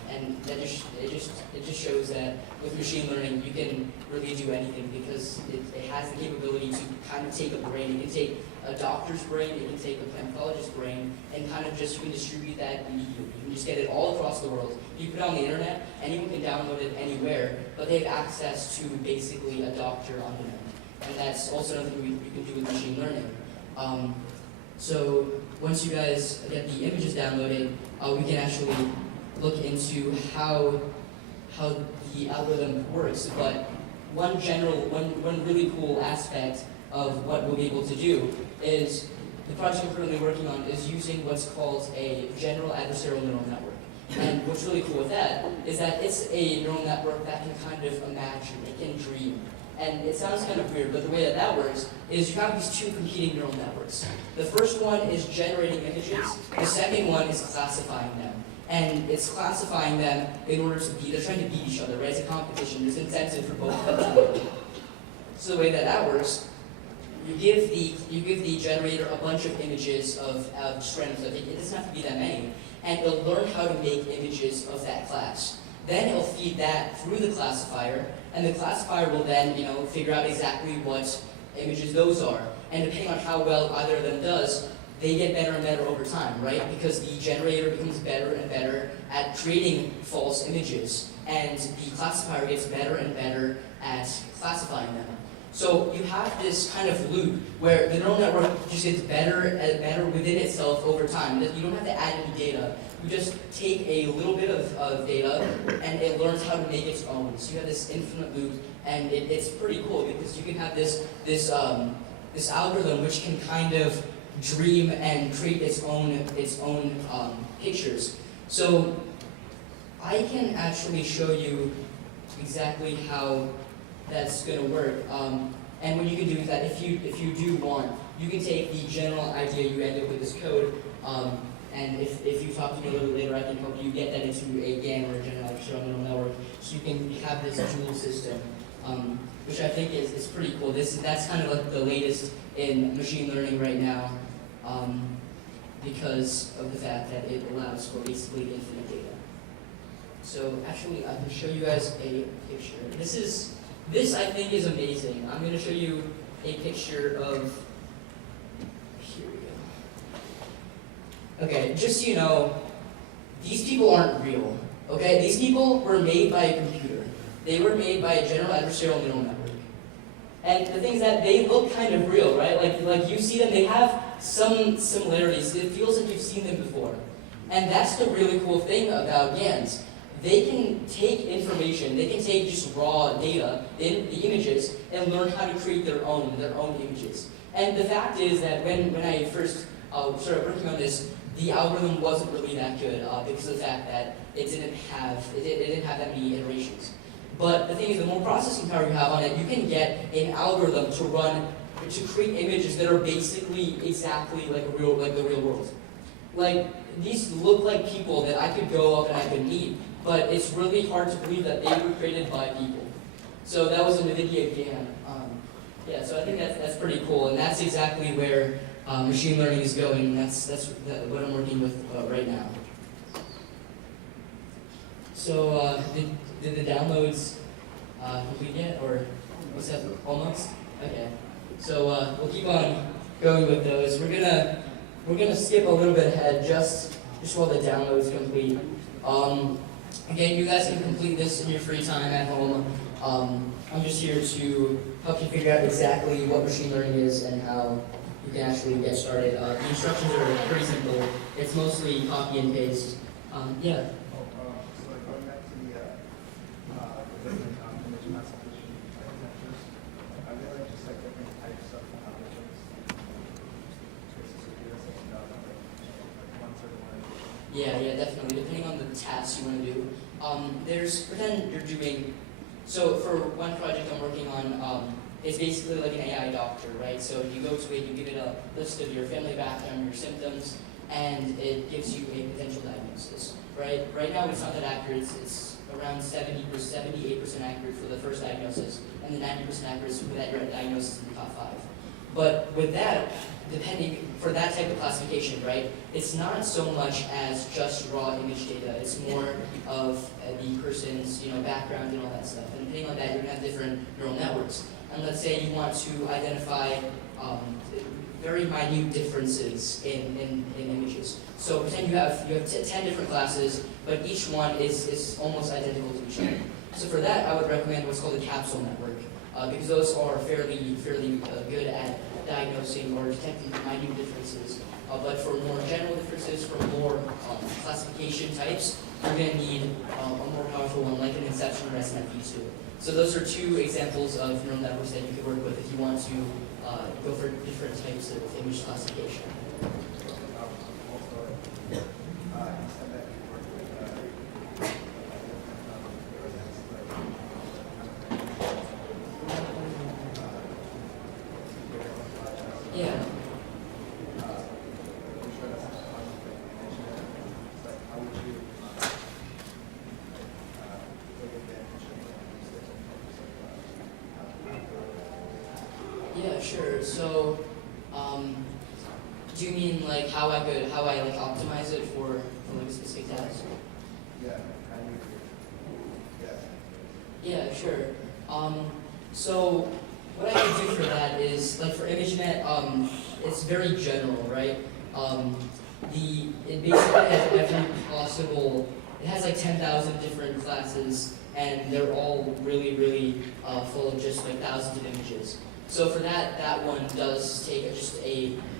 and that it just shows that with machine learning you can really do anything because it has the capability to kind of take a brain. It can take a doctor's brain, it can take a paleontologist's brain, and kind of just you can distribute that immediately. You can just get it all across the world. You put it on the internet, anyone can download it anywhere, but they have access to basically a doctor on demand. And that's also another thing we can do with machine learning. So once you guys get the images downloaded, we can actually look into how the algorithm works. But one really cool aspect of what we'll be able to do is the project I'm currently working on is using what's called a general adversarial neural network. And what's really cool with that is that it's a neural network that can kind of imagine, it can dream. And it sounds kind of weird, but the way that works is you have these two competing neural networks. The first one is generating images, the second one is classifying them. And it's classifying them in order to they're trying to beat each other, right? It's a competition, there's incentive for both of them to win. So the way that works, you give the generator a bunch of images of strands. It doesn't have to be that many, and it'll learn how to make images of that class. Then it'll feed that through the classifier, and the classifier will then, figure out exactly what images those are. And depending on how well either of them does, they get better and better over time, right? Because the generator becomes better and better at creating false images, and the classifier gets better and better at classifying them. So you have this kind of loop where the neural network just gets better and better within itself over time. You don't have to add any data. You just take a little bit of data and it learns how to make its own. So you have this infinite loop, and it's pretty cool because you can have this algorithm which can kind of dream and create its own pictures. So I can actually show you exactly how that's going to work. And what you can do is that if you do want, you can take the general idea you end up with this code, and if you talk to me a little bit later, I can help you get that into a GAN or a general adversarial neural network, so you can have this dual system, which I think is pretty cool. That's kind of like the latest in machine learning right now, because of the fact that it allows for basically infinite data. So actually, I can show you guys a picture. This I think is amazing. I'm going to show you a picture of, here we go. Okay, just so you know, these people aren't real, okay? These people were made by a computer. They were made by a general adversarial neural network. And the thing is that they look kind of real, right? Like you see them, they have some similarities. It feels like you've seen them before. And that's the really cool thing about GANs. They can take information, they can take just raw data, the images, and learn how to create their own images. And the fact is that when I first started working on this, the algorithm wasn't really that good because of the fact that it didn't have that many iterations. But the thing is, the more processing power you have on it, you can get an algorithm to create images that are basically exactly like the real world. Like, these look like people that I could go up and I could meet, but it's really hard to believe that they were created by people. So that was a NVIDIA GAN. Yeah, so I think that's pretty cool, and that's exactly where machine learning is going. That's what I'm working with right now. So did the downloads complete yet, or what's that? Almost? Okay. So we'll keep on going with those. We're gonna skip a little bit ahead just while the downloads complete. Again, you guys can complete this in your free time at home. I'm just here to help you figure out exactly what machine learning is and how you can actually get started. The instructions are pretty simple. It's mostly copy and paste. Yeah. So going back to the different image classification architectures, are there like just like different types of algorithms? Yeah, definitely. Depending on the tasks you want to do. Pretend you're doing So for one project I'm working on, it's basically like an AI doctor, right? So you go to it, you give it a list of your family background, your symptoms, and it gives you a potential diagnosis, right? Right now it's not that accurate. It's around 78% accurate for the first diagnosis, and the 90% accuracy for that diagnosis in the top 5. But with that, depending for that type of classification, right? It's not so much as just raw image data. It's more of the person's, background and all that stuff. And depending on that, you're gonna have different neural networks. And let's say you want to identify very minute differences in images. So pretend you have 10 different classes, but each one is almost identical to each other. So for that, I would recommend what's called a capsule network, because those are fairly good at diagnosing or detecting minute differences. But for more general differences, for more classification types, you're going to need a more powerful one like an Inception or SNFU2. So those are 2 examples of neural networks that you could work with if you want to go for different types of image classification. Yeah. Yeah, sure. So, do you mean like how I like optimize it for like a specific task? Yeah, yeah. Yeah, sure. So what I can do for that is like for ImageNet, it's very general, right? It basically has every possible. It has like 10,000 different classes, and they're all really full of just like thousands of images. So for that one does take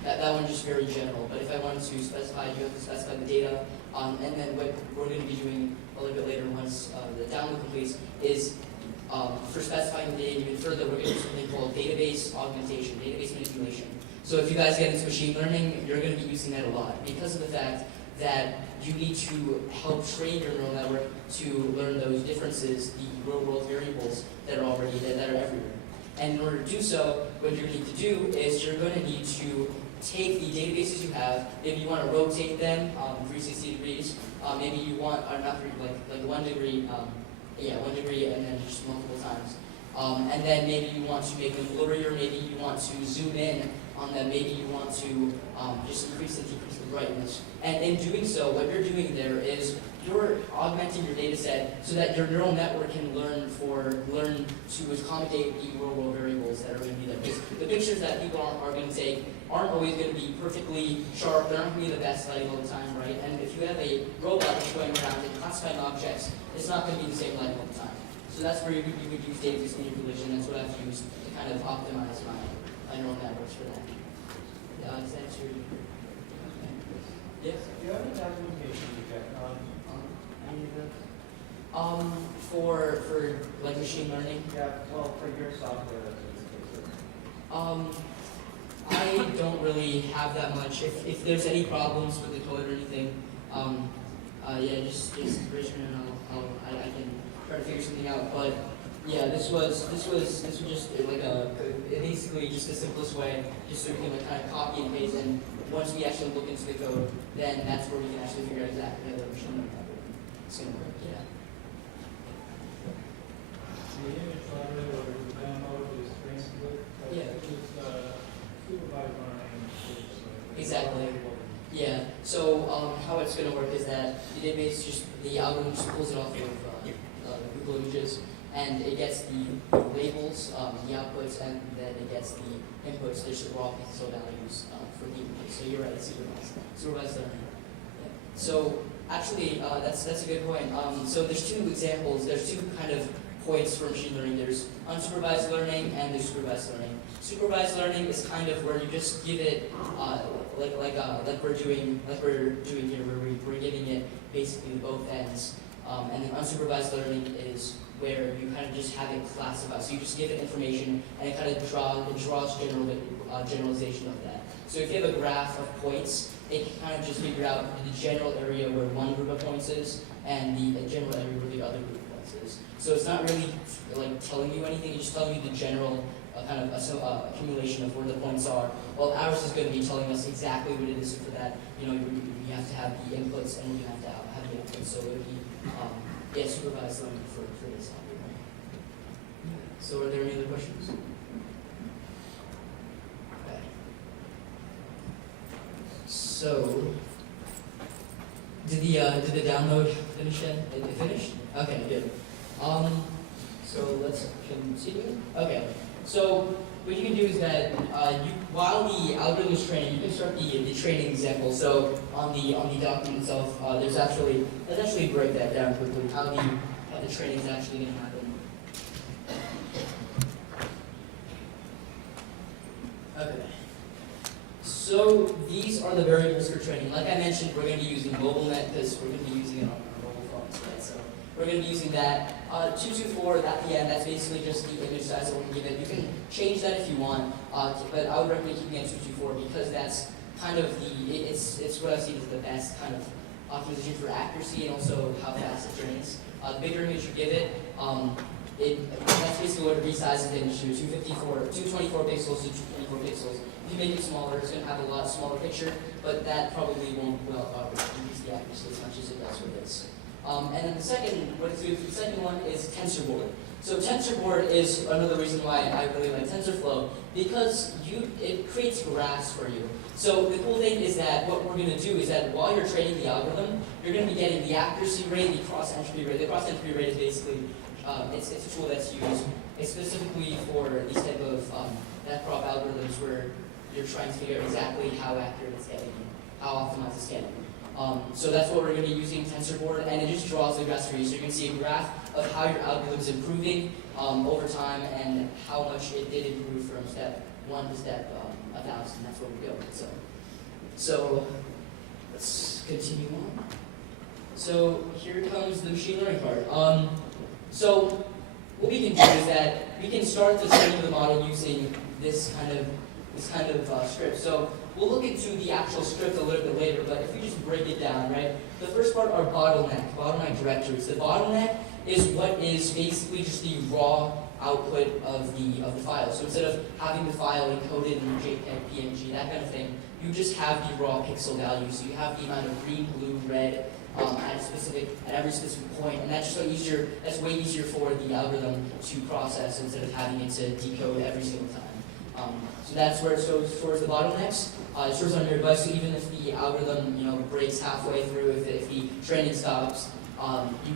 that one just very general. But if I wanted to specify, you have to specify the data, and then what we're going to be doing a little bit later once the download completes is for specifying the data even further, we're going to do something called database augmentation, database manipulation. So if you guys get into machine learning, you're going to be using that a lot because of the fact that you need to help train your neural network to learn those differences, the real-world variables that are already there, that are everywhere. And in order to do so, what you're going to need to do is you're going to need to take the databases you have. Maybe you want to rotate them 360 degrees. Maybe you want, not three, like 1 degree, 1 degree, and then just multiple times. And then maybe you want to make them blurrier. Maybe you want to zoom in on them. Maybe you want to just increase and decrease the brightness. And in doing so, what you're doing there is you're augmenting your data set so that your neural network can learn to accommodate the real-world variables that are going to be there. Because the pictures that people are going to take aren't always going to be perfectly sharp. They're not going to be the best lighting all the time, right? And if you have a robot that's going around and classifying objects, it's not going to be the same lighting all the time. So that's where you would use database manipulation. That's what I've used to kind of optimize my neural networks for that. Does that answer your question? Yes? Do you have any documentation you get on any of this? For like machine learning. Yeah, well, for your software that's I don't really have that much. If there's any problems with the code or anything, just raise your hand and I can try to figure something out. But yeah, this was just like basically just the simplest way, just so we can like kind of copy and paste. And once we actually look into the code, then that's where we can actually figure out exactly how the machine learning algorithm is going to work. Yeah. The image library or the demo is basically Yeah. It's supervised learning. Exactly. Yeah. So how it's going to work is that the database the algorithm just pulls it off of Google Images, and it gets the labels, the outputs, and then it gets the inputs, just the raw pixel values for the images. So you're right, it's supervised learning. Yeah. So actually, that's a good point. So there's 2 examples. There's 2 kind of points for machine learning. There's unsupervised learning and there's supervised learning. Supervised learning is kind of where you just give it like we're doing here, where we're giving it basically both ends. And then unsupervised learning is where you kind of just have it classified. So you just give it information and it kind of draws generalization of that. So if you have a graph of points, it can kind of just figure out the general area where one group of points is and the general area where the other group of points is. So it's not really like telling you anything, it's just telling you the general kind of accumulation of where the points are. Well, ours is going to be telling us exactly what it is. So for that, you have to have the inputs and you have to have the outputs. So it would be supervised learning for this algorithm. So are there any other questions? Okay. So did the download finish yet? It finished? Okay, good. So let's continue. Okay. So what you can do is that while the algorithm is training, you can start the training example. So on the document itself, let's actually break that down quickly. How the training is actually going to happen. Okay. So these are the variables for training. Like I mentioned, we're going to be using MobileNet because we're going to be using it on our mobile phones, right? So we're going to be using that. 224 at the end, that's basically just the image size that we're going to give it. You can change that if you want, but I would recommend keeping it at 224 because that's kind of it's what I've seen as the best kind of optimization for accuracy and also how fast it trains. The bigger image you give it, that's basically what it resizes the image to, 224 pixels to 224 pixels. If you make it smaller, it's going to have a lot smaller picture, but that probably won't increase the accuracy as much as it does with this. And then the second one is TensorBoard. So TensorBoard is another reason why I really like TensorFlow, because it creates graphs for you. So the cool thing is that what we're going to do is that while you're training the algorithm, you're going to be getting the accuracy rate, the cross-entropy rate. The cross-entropy rate is basically, it's a tool that's used specifically for these type of prop algorithms where you're trying to figure out exactly how accurate it's getting, how optimized it's getting. So that's what we're going to be using TensorBoard, and it just draws the graphs for you. So you're going to see a graph of how your algorithm is improving over time and how much it did improve from step 1 to step 1,000. That's where we go. So let's continue on. So here comes the machine learning part. So what we can do is that we can start the training of the model using this kind of script. So we'll look into the actual script a little bit later, but if we just break it down, right? The first part are bottleneck directories. The bottleneck is what is basically just the raw output of the file. So instead of having the file encoded in JPEG, PNG, that kind of thing, you just have the raw pixel value. So you have the amount of green, blue, red at every specific point, and that's way easier for the algorithm to process instead of having it to decode every single time. So that's where it stores the bottlenecks. It stores on your device, so even if the algorithm breaks halfway through, if the training stops,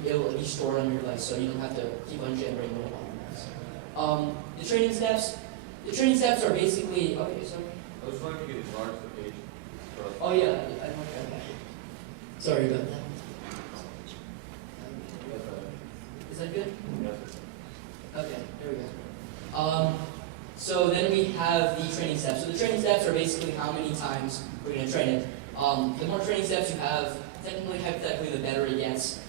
it will be stored on your device, so you don't have to keep on generating more bottlenecks. The training steps are basically sorry. I was trying to get enlarge the page. Oh yeah, I don't care. Sorry about that. Is that good? Yes. Okay, there we go. So then we have the training steps. So the training steps are basically how many times we're going to train it. The more training steps you have, technically, hypothetically, the better it gets.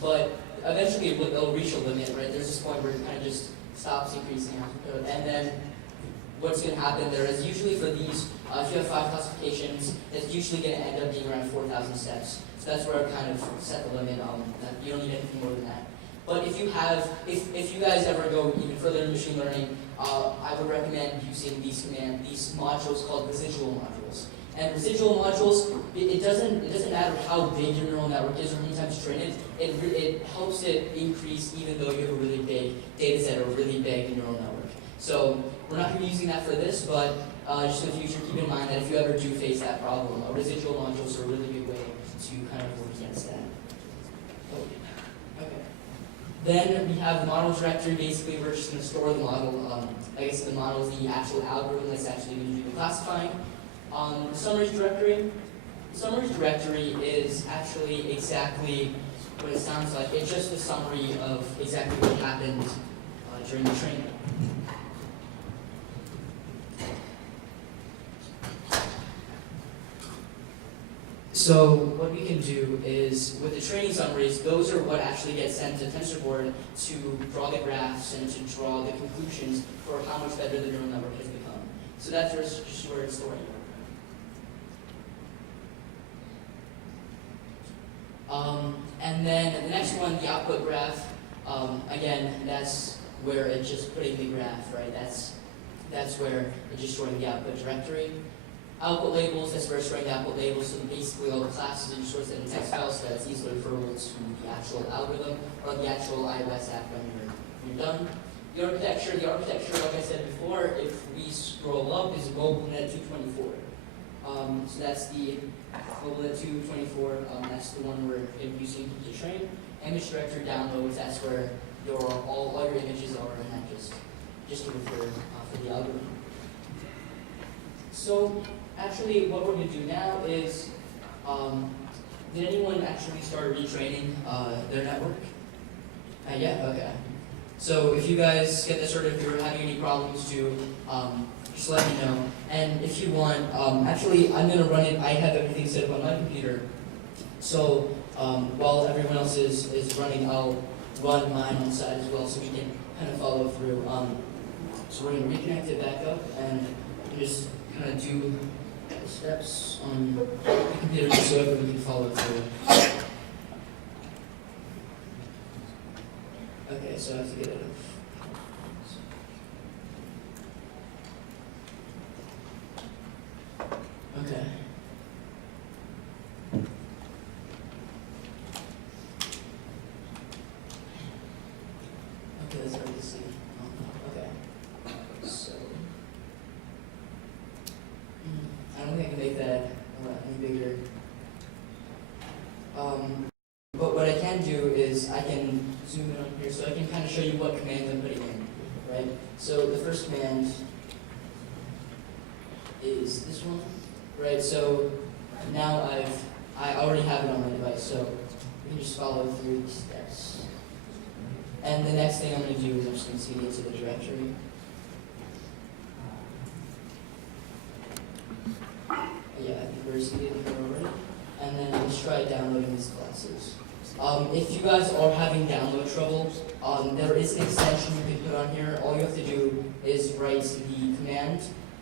But eventually it'll reach a limit, right? There's this point where it kind of just stops increasing. And then what's going to happen there is usually for these, if you have 5 classifications, it's usually going to end up being around 4,000 steps. So that's where I kind of set the limit. You don't need anything more than that. But if you guys ever go even further in machine learning, I would recommend using these modules called residual modules. And residual modules, it doesn't matter how big your neural network is or how many times you train it. It helps it increase even though you have a really big data set or a really big neural network. So we're not going to be using that for this, but just in the future, keep in mind that if you ever do face that problem, residual modules are a really good way to kind of work against that. Okay. Then we have the model directory. Basically, we're just going to store the model. I guess the model is the actual algorithm that's actually going to do the classifying. The summaries directory. The summaries directory is actually exactly what it sounds like. It's just a summary of exactly what happened during the training. So what we can do is, with the training summaries, those are what actually get sent to TensorBoard to draw the graphs and to draw the conclusions for how much better the neural network has become. So that's just where it's storing. And then the next one, the output graph. Again, that's where it's just putting the graph, right? That's where it's just storing the output directory. Output labels, that's where it's storing the output labels. So basically all the classes that you source it in text files, so that's easily referable to the actual algorithm or the actual iOS app when you're done. The architecture, like I said before, if we scroll up, is MobileNet 224. So that's the MobileNet 224. That's the one we're using to train. Image directory downloads. That's where all your images are, and that just to refer for the algorithm. So actually, what we're going to do now is, did anyone actually start retraining their network? Yeah. Okay. So if you guys get this, or if you're having any problems, just let me know. And if you want, actually, I'm going to run it. I have everything set up on my computer. So while everyone else is running, I'll run mine on the side as well, so we can kind of follow through. So we're going to reconnect it back up and just kind of do the steps on the computer just so everyone can follow through. Okay, so I have to get it. Okay. Okay, that's hard to see. Okay. So, I don't think I can make that any bigger. But what I can do is I can zoom in on here so I can kind of show you what commands I'm putting in, right? So the first command is this one, right? So now I already have it on my device, so we can just follow through the steps. And the next thing I'm going to do is I'm just going to cd into the directory. Yeah, I think we're cd in here already. And then let's try downloading these classes. If you guys are having download trouble, there is an extension you can put on here. All you have to do is write the command,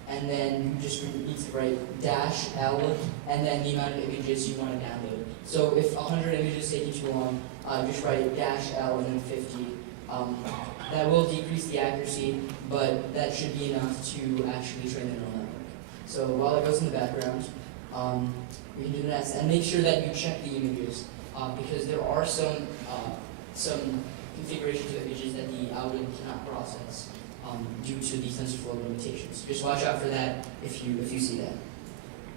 and then you just need to write -L, and then the amount of images you want to download. So if 100 images take you too long, just write -L and then 50. That will decrease the accuracy, but that should be enough to actually train the neural network. So while it goes in the background, we can do the next, and make sure that you check the images, because there are some configurations of images that the algorithm cannot process due to the TensorFlow limitations. Just watch out for that if you see that.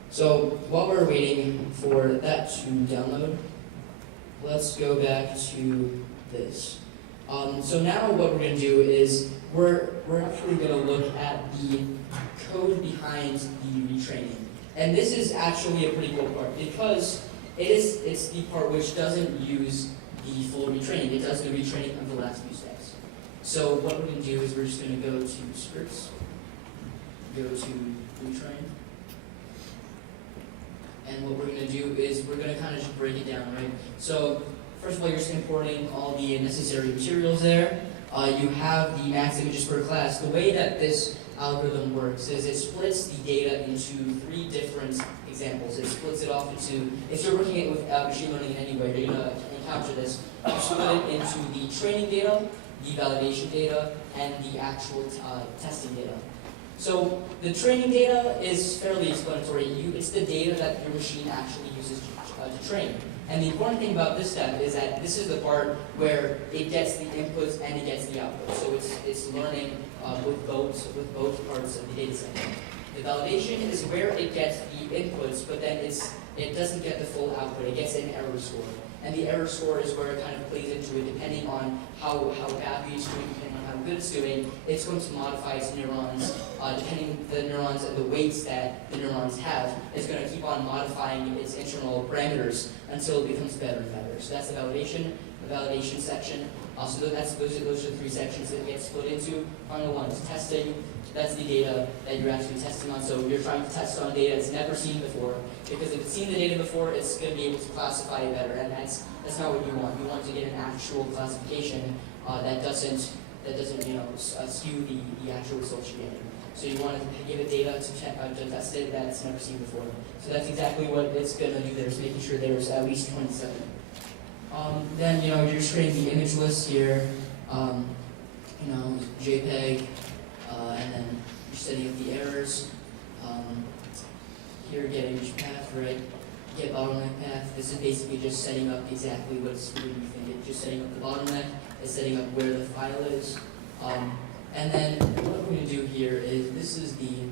So while we're waiting for that to download, let's go back to this. So now what we're going to do is we're actually going to look at the code behind the retraining. And this is actually a pretty cool part because it's the part which doesn't use the full retraining. It does the retraining of the last few steps. So what we're going to do is we're just going to go to scripts, go to retrain, and what we're going to do is we're going to kind of just break it down, right? So first of all, you're just importing all the necessary materials there. You have the max images per class. The way that this algorithm works is it splits the data into 3 different examples. It splits it off into, if you're working with machine learning in any way, you're going to encounter this. You split it into the training data, the validation data, and the actual testing data. So the training data is fairly explanatory. It's the data that your machine actually uses to train. And the important thing about this step is that this is the part where it gets the inputs and it gets the outputs. So it's learning with both parts of the data set. The validation is where it gets the inputs, but then it doesn't get the full output. It gets an error score. And the error score is where it kind of plays into it, depending on how badly it's doing, depending on how good it's doing. It's going to modify its neurons, depending on the neurons and the weights that the neurons have. It's going to keep on modifying its internal parameters until it becomes better and better. So that's the validation section. So those are the 3 sections that get split into. Final one is testing. That's the data that you're actually testing on. So you're trying to test on data it's never seen before, because if it's seen the data before, it's going to be able to classify it better, and that's not what you want. You want to get an actual classification that doesn't skew the actual results you're getting. So you want to give it data to test it that it's never seen before. So that's exactly what it's going to do there, is making sure there's at least 27. Then you're just creating the image list here. JPEG, and then you're setting up the errors. Here, get image path, right? Get bottleneck path. This is basically just setting up exactly what's where you think it. Just setting up the bottleneck. It's setting up where the file is. And then what we're going to do here is this is the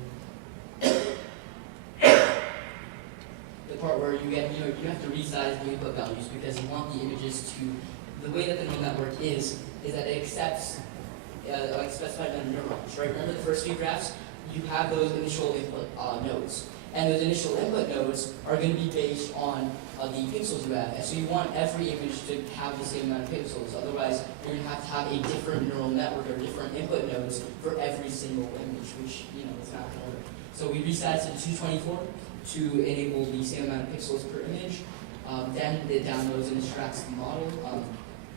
part where you have to resize the input values because you want the images to. The way that the neural network is that it accepts like specified amount of neurons, right? Remember the first few graphs? You have those initial input nodes. And those initial input nodes are going to be based on the pixels you have. And so you want every image to have the same amount of pixels. Otherwise, you're going to have a different neural network or different input nodes for every single image, which, it's not going to work. So we resized it to 224 to enable the same amount of pixels per image. Then it downloads and extracts the model,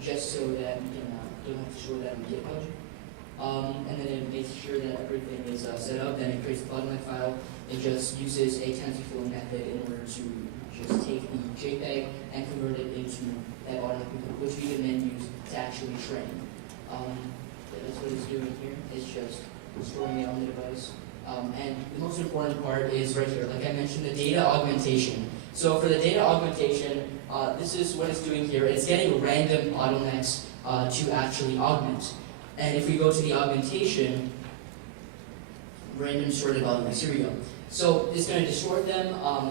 just so that we don't have to store that in GitHub. And then it makes sure that everything is set up. Then it creates the bottleneck file. It just uses a TensorFlow method in order to just take the JPEG and convert it into that bottleneck input, which we can then use to actually train. That's what it's doing here. It's just storing it on the device. And the most important part is right here. Like I mentioned, the data augmentation. So for the data augmentation, this is what it's doing here. It's getting random bottlenecks to actually augment. And if we go to the augmentation, random sorted bottlenecks, here we go. So it's going to distort them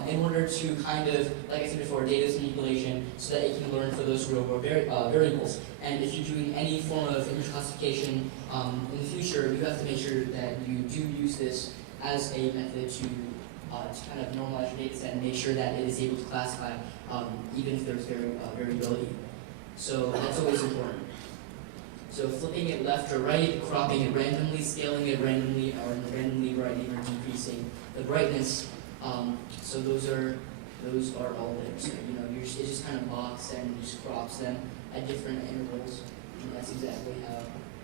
in order to kind of, like I said before, data manipulation so that it can learn for those real world variables. And if you're doing any form of image classification in the future, you have to make sure that you do use this as a method to kind of normalize your data set and make sure that it is able to classify even if there's variability. So that's always important. So flipping it left or right, cropping it randomly, scaling it randomly, or randomly brightening or decreasing the brightness. So those are all there. So it just kind of blocks and just crops them at different intervals, and that's exactly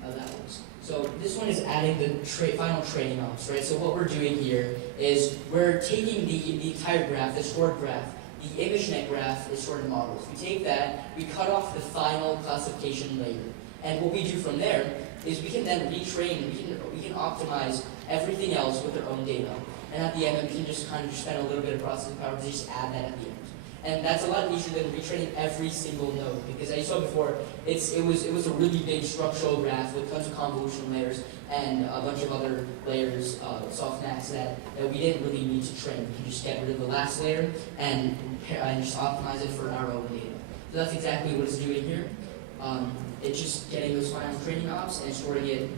how that works. So this one is adding the final training ops, right? So what we're doing here is we're taking the entire graph, the stored graph. The ImageNet graph is stored in models. We take that, we cut off the final classification layer. And what we do from there is we can then retrain, we can optimize everything else with their own data. And at the end, we can just kind of spend a little bit of processing power to just add that at the end. And that's a lot easier than retraining every single node, because as you saw before, it was a really big structural graph with tons of convolution layers and a bunch of other layers, softmax that we didn't really need to train. We can just get rid of the last layer and just optimize it for our own data. So that's exactly what it's doing here. It's just getting those final training ops and storing it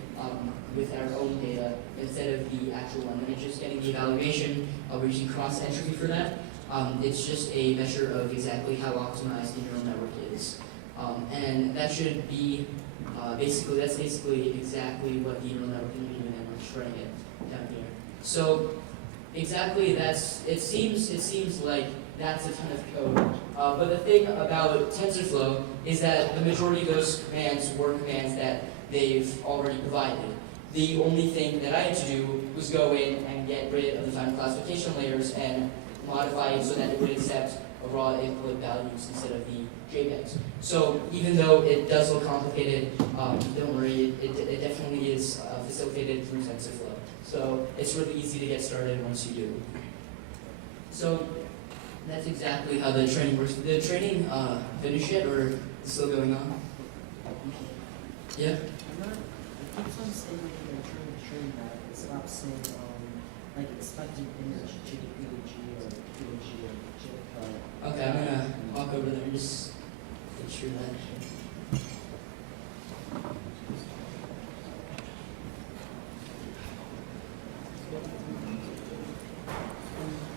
with our own data instead of the actual one. And it's just getting the evaluation. We're using cross-entropy for that. It's just a measure of exactly how optimized the neural network is. And that should be that's basically exactly what the neural network can be doing, and we're just running it down here. So exactly it seems like that's a ton of code. But the thing about TensorFlow is that the majority of those commands were commands that they've already provided. The only thing that I had to do was go in and get rid of the final classification layers and modify it so that it would accept raw input values instead of the JPEGs. So even though it does look complicated, don't worry, it definitely is facilitated through TensorFlow. So it's really easy to get started once you do. So that's exactly how the training works. Did the training finish yet, or is it still going on? Yeah? It keeps on saying when you're trying to train that, it's not saying like expected image JPG or PNG or JPEG. Okay, I'm gonna walk over there and just make sure that.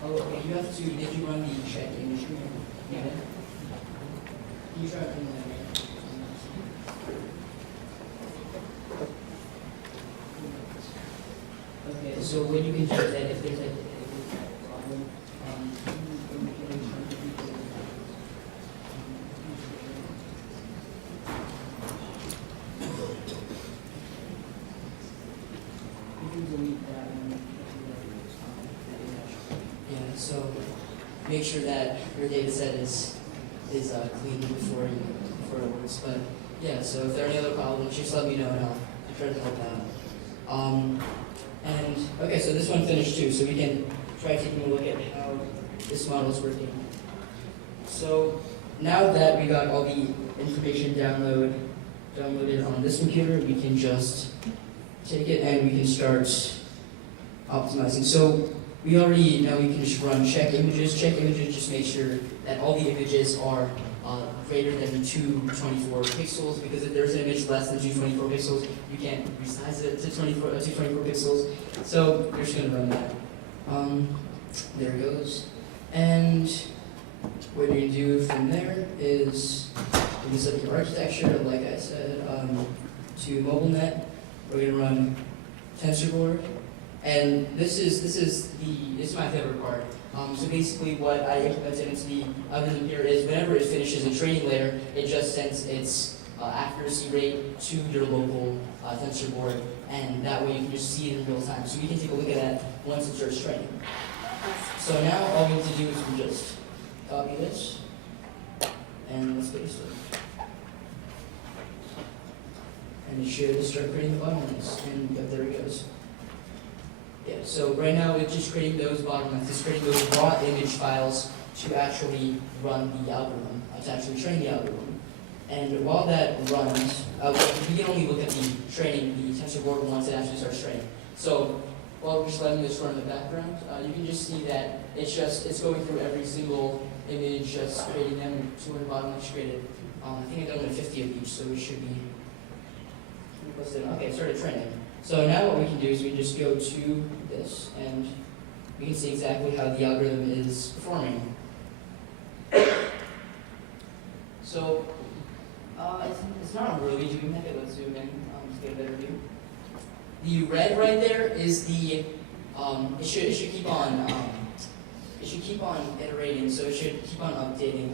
Oh, okay, you have to, did you run the check image? Yeah. Can you try doing that? Okay, so when you can check that, if there's a problem, you can delete that one. Yeah, so make sure that your data set is is clean before it works. But yeah, so if there are any other problems, just let me know and I'll try to help out. And okay, so this one finished too, so we can try taking a look at how this model is working. So now that we got all the information downloaded on this computer, we can just take it and we can start optimizing. So we already know we can just run check images. Check images just make sure that all the images are greater than 224 pixels, because if there's an image less than 224 pixels, you can't resize it to 224 pixels. So you're just going to run that. There it goes. And what you're going to do from there is you can set your architecture, like I said, to MobileNet. We're going to run TensorBoard. And this is my favorite part. So basically what I implemented into the algorithm here is whenever it finishes a training layer, it just sends its accuracy rate to your local TensorBoard, and that way you can just see it in real time. So we can take a look at that once it starts training. So now all we need to do is we just copy this, and let's paste it. And it should start creating the bottlenecks, and yep, there it goes. Yeah, so right now it's just creating those bottlenecks, it's creating those raw image files to actually run the algorithm, to actually train the algorithm. And while that runs, we can only look at the training, the TensorBoard once it actually starts training. So while we're just letting this run in the background, you can just see that it's going through every single image, just creating them, 200 bottlenecks created. I think I've done 50 of each, so we should be close to, okay, it started training. So now what we can do is we just go to this, and we can see exactly how the algorithm is performing. So it's not really doing that. Let's zoom in to get a better view. The red right there is the it should keep on iterating, so it should keep on updating.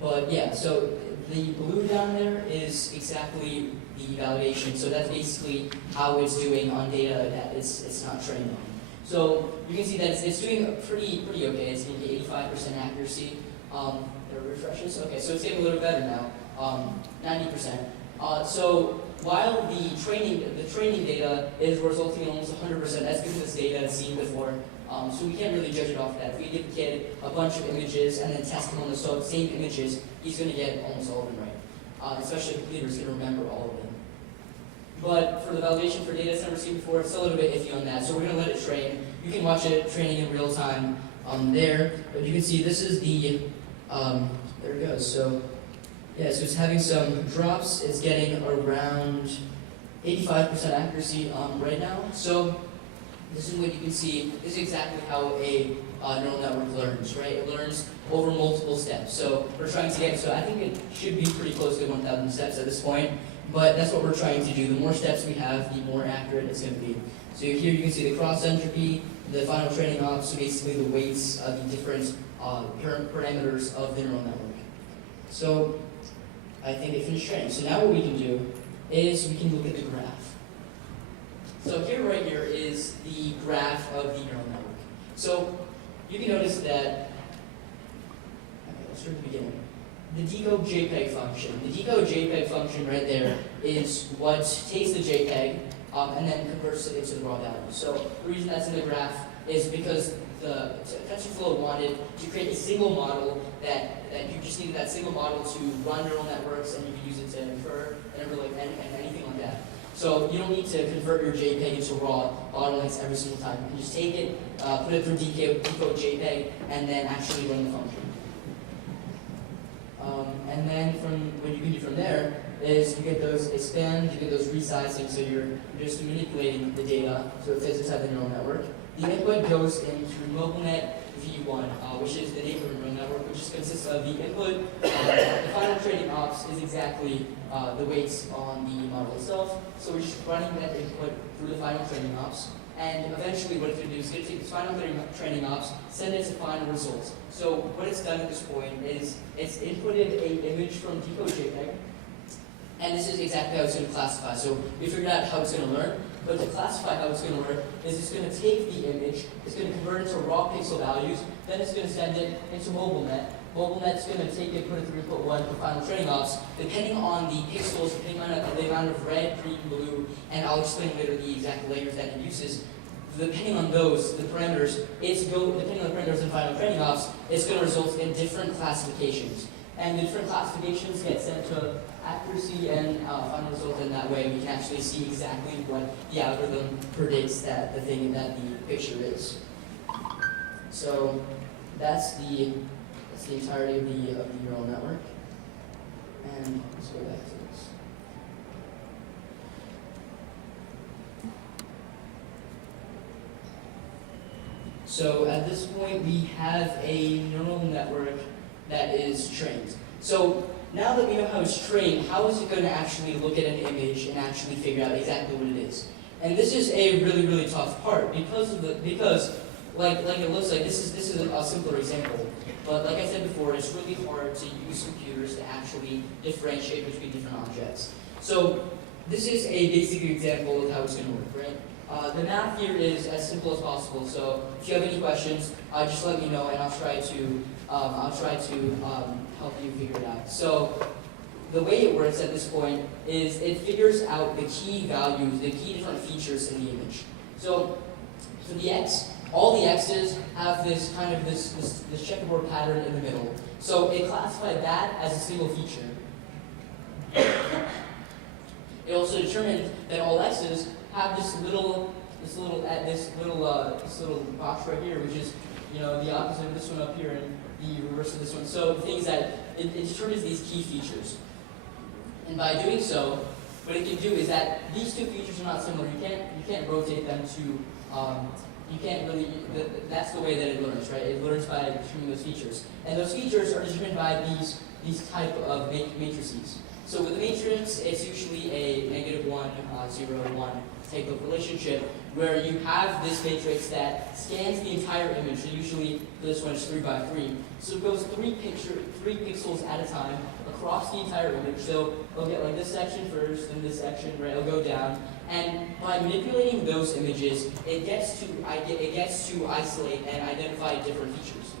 But yeah, so the blue down there is exactly the validation. So that's basically how it's doing on data that it's not trained on. So you can see that it's doing pretty okay. It's getting 85% accuracy. There are refreshes. Okay, so it's getting a little better now. 90%. So while the training data is resulting in almost 100%, that's because this data is seen before. So we can't really judge it off that. If we give the kid a bunch of images and then test him on the same images, he's going to get almost all of them right. Especially if the computer is going to remember all of them. But for the validation for data it's never seen before, it's a little bit iffy on that. So we're going to let it train. You can watch it training in real time there. But you can see this is the, there it goes. So yeah, so it's having some drops. It's getting around 85% accuracy right now. So this is what you can see. This is exactly how a neural network learns, right? It learns over multiple steps. So we're trying to get, so I think it should be pretty close to 1,000 steps at this point, but that's what we're trying to do. The more steps we have, the more accurate it's going to be. So here you can see the cross entropy, the final training ops, so basically the weights of the different parameters of the neural network. So I think it finished training. So now what we can do is we can look at the graph. So here, right here, is the graph of the neural network. So you can notice that, okay, let's start at the beginning. The decode JPEG function. The decode JPEG function right there is what takes the JPEG and then converts it into the raw value. So the reason that's in the graph is because the TensorFlow wanted to create a single model that you just needed that single model to run neural networks, and you could use it to infer and anything like that. So you don't need to convert your JPEG into raw bottlenecks every single time. You can just take it, put it through decode JPEG, and then actually run the function. And then what you can do from there is you get those expand, you get those resizing, so you're just manipulating the data so it fits inside the neural network. The input goes into MobileNet V1, which is the name of the neural network, which just consists of the input. The final training ops is exactly the weights on the model itself. So we're just running that input through the final training ops. And eventually what it's going to do is going to take this final training ops, send it to final results. So what it's done at this point is it's inputted an image from decode JPEG, and this is exactly how it's going to classify. So we figured out how it's going to learn, but to classify how it's going to learn is it's going to take the image, it's going to convert it to raw pixel values, then it's going to send it into MobileNet, MobileNet's going to take it, put it through input 1 to final training ops, depending on the pixels, depending on the amount of red, green, blue, and I'll explain later the exact layers that it uses. Depending on those, the parameters, depending on the parameters in final training ops, it's going to result in different classifications. And the different classifications get sent to accuracy and final result, and that way we can actually see exactly what the algorithm predicts that the thing that the picture is. So that's the entirety of the neural network. And let's go back to this. So at this point, we have a neural network that is trained. So now that we know how it's trained, how is it going to actually look at an image and actually figure out exactly what it is? And this is a really, really tough part because like it looks like this is a simpler example. But like I said before, it's really hard to use computers to actually differentiate between different objects. So this is a basic example of how it's going to work, right? The math here is as simple as possible. So if you have any questions, just let me know, and I'll try to help you figure it out. So the way it works at this point is it figures out the key values, the key different features in the image. So for the X, all the X's have this kind of this checkerboard pattern in the middle. So it classified that as a single feature. It also determined that all X's have this little box right here, which is, you know, the opposite of this one up here and the reverse of this one. So things that it determines these key features. And by doing so, what it can do is that these two features are not similar. You can't rotate them to you can't really. That's the way that it learns, right? It learns by determining those features, and those features are determined by these type of matrices. So with a matrix, it's usually a -1, 0, 1 type of relationship where you have this matrix that scans the entire image. So usually this one is 3 by 3. So it goes 3 pixels at a time across the entire image. So it'll get like this section first, then this section, right? It'll go down, and by manipulating those images, it gets to isolate and identify different features.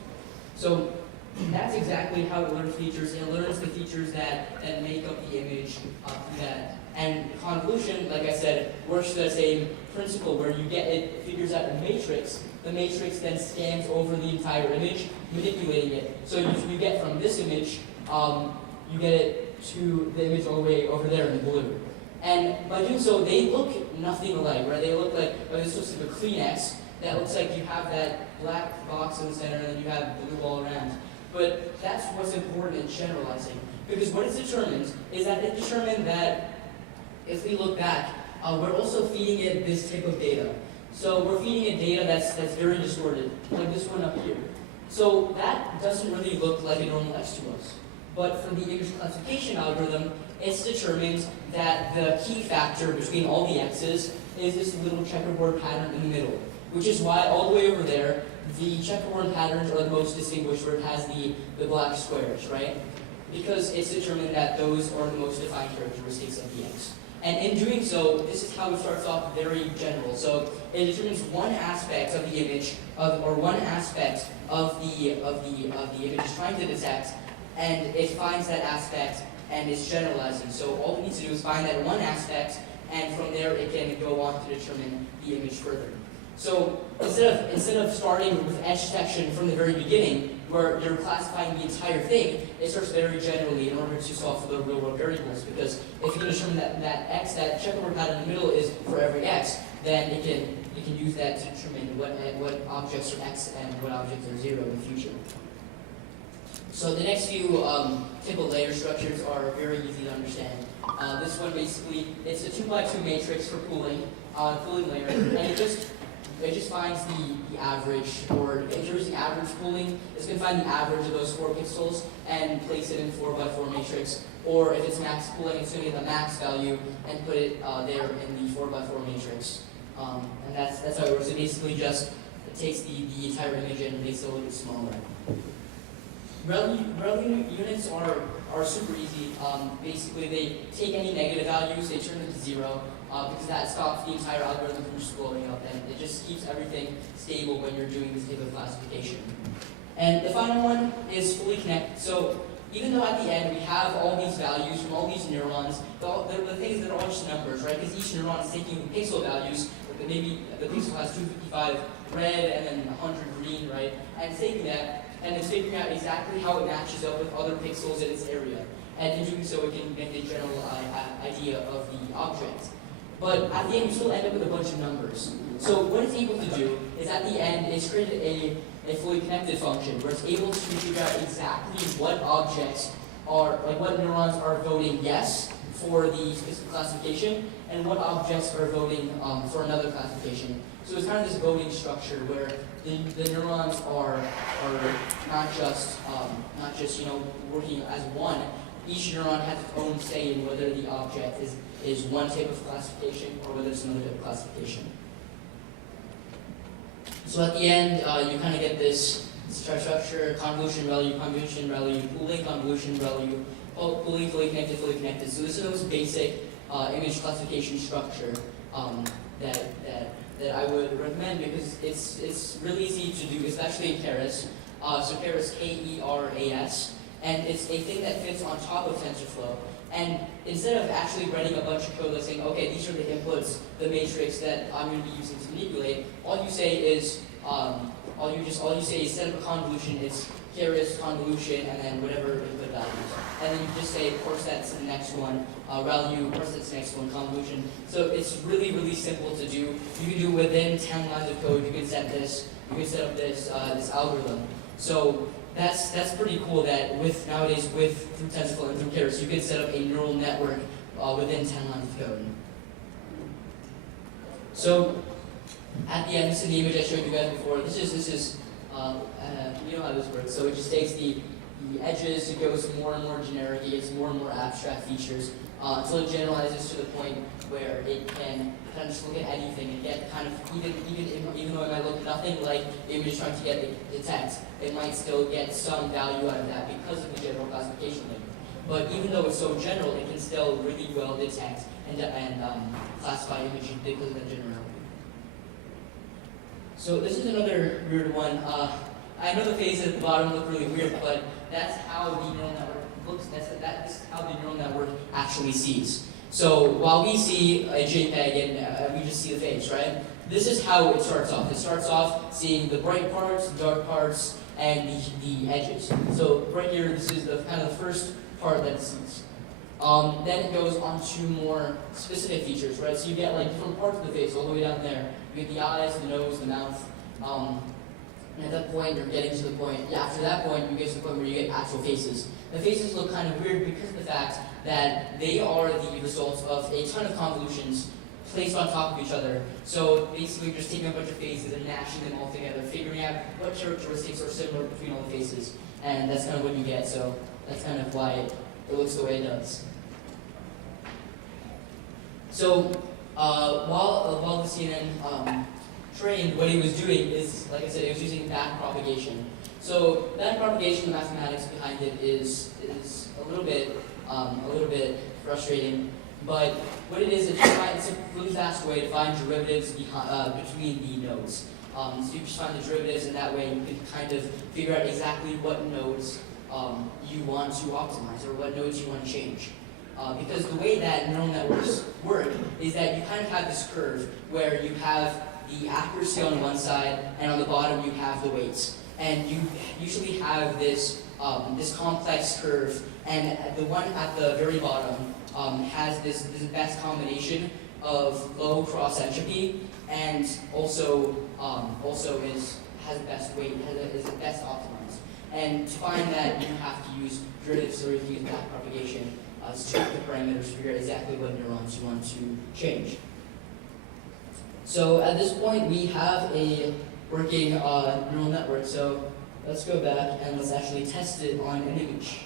So that's exactly how it learns features. It learns the features that make up the image through that. And convolution, like I said, works the same principle where it figures out a matrix. The matrix then scans over the entire image, manipulating it. So you get from this image, you get it to the image all the way over there in the blue. And by doing so, they look nothing alike, right? They look like, this looks like a clean X. That looks like you have that black box in the center and then you have blue all around. But that's what's important in generalizing. Because what it's determined is that it determined that if we look back, we're also feeding it this type of data. So we're feeding it data that's very distorted, like this one up here. So that doesn't really look like a normal X to us. But for the image classification algorithm, it's determined that the key factor between all the X's is this little checkerboard pattern in the middle, which is why all the way over there, the checkerboard patterns are the most distinguished where it has the black squares, right? Because it's determined that those are the most defined characteristics of the X. And in doing so, this is how it starts off very general. So it determines one aspect of the image, or one aspect of the image it's trying to detect, and it finds that aspect and is generalizing. So all it needs to do is find that one aspect, and from there it can go on to determine the image further. So instead of starting with edge detection from the very beginning, where you're classifying the entire thing, it starts very generally in order to solve for the real-world variables. Because if you can determine that X, that checkerboard pattern in the middle is for every X, then it can use that to determine what objects are X and what objects are 0 in the future. So the next few typical layer structures are very easy to understand. This one basically, it's a 2 by 2 matrix for pooling layer, and it just finds the average, or if you're using average pooling, it's going to find the average of those 4 pixels and place it in 4 by 4 matrix. Or if it's max pooling, it's going to get the max value and put it there in the 4 by 4 matrix. And that's how it works. It basically just takes the entire image and makes it a little bit smaller. Relative units are super easy. Basically, they take any negative values, they turn them to 0. Because that stops the entire algorithm from just blowing up, and it just keeps everything stable when you're doing this type of classification. And the final one is fully connected. So even though at the end we have all these values from all these neurons, the things that are all just numbers, right? Because each neuron is taking pixel values, like maybe the pixel has 255 red and then 100 green, right? And it's taking that and it's figuring out exactly how it matches up with other pixels in its area. And in doing so, it can get a general idea of the object. But at the end, you still end up with a bunch of numbers. So what it's able to do is at the end, it's created a fully connected function where it's able to figure out exactly what objects are, like what neurons are voting yes for the specific classification and what objects are voting for another classification. So it's kind of this voting structure where the neurons are not just working as one. Each neuron has its own say in whether the object is one type of classification or whether it's another type of classification. So at the end, you kind of get this structure: convolution value, pooling, convolution value, pooling, fully connected. So this is the most basic image classification structure that I would recommend because it's really easy to do, especially in Keras. So Keras, Keras, and it's a thing that fits on top of TensorFlow. And instead of actually writing a bunch of code that's saying, okay, these are the inputs, the matrix that I'm going to be using to manipulate, all you say is instead of a convolution, it's Keras convolution and then whatever input values. And then you just say parse that to the next one, value, parse that to the next one, convolution. So it's really, really simple to do. You can do within 10 lines of code, you can set up this algorithm. So that's pretty cool that nowadays through TensorFlow and through Keras, you can set up a neural network within 10 lines of code. So at the end, this is the image I showed you guys before. This is you know how this works. So it just takes the edges, it goes more and more generic, it gets more and more abstract features until it generalizes to the point where it can kind of just look at anything and get kind of even though it might look nothing like the image trying to detect, it might still get some value out of that because of the general classification layer. But even though it's so general, it can still really well detect and classify images because of the generality. So this is another weird one. I know the faces at the bottom look really weird, but that's how the neural network looks. That's how the neural network actually sees. So while we see a JPEG and we just see the face, right? This is how it starts off. It starts off seeing the bright parts, dark parts, and the edges. So right here, this is the kind of the first part that it sees. Then it goes on to more specific features, right? So you get like different parts of the face all the way down there. You get the eyes, the nose, the mouth. And at that point, you're getting to the point, after that point, you get to the point where you get actual faces. The faces look kind of weird because of the fact that they are the result of a ton of convolutions placed on top of each other. So basically, you're just taking a bunch of faces and mashing them all together, figuring out what characteristics are similar between all the faces. And that's kind of what you get. So that's kind of why it looks the way it does. So while the CNN trained, what he was doing is, like I said, he was using back propagation. So back propagation, the mathematics behind it is a little bit frustrating. But what it is, it's a really fast way to find derivatives between the nodes. So you just find the derivatives, and that way you can kind of figure out exactly what nodes you want to optimize or what nodes you want to change. Because the way that neural networks work is that you kind of have this curve where you have the accuracy on one side, and on the bottom you have the weights. And you usually have this complex curve, and the one at the very bottom has this best combination of low cross entropy and also has the best weight, is the best optimized. And to find that, you have to use derivatives or you use back propagation to check the parameters to figure out exactly what neurons you want to change. So at this point, we have a working neural network. So let's go back and let's actually test it on an image.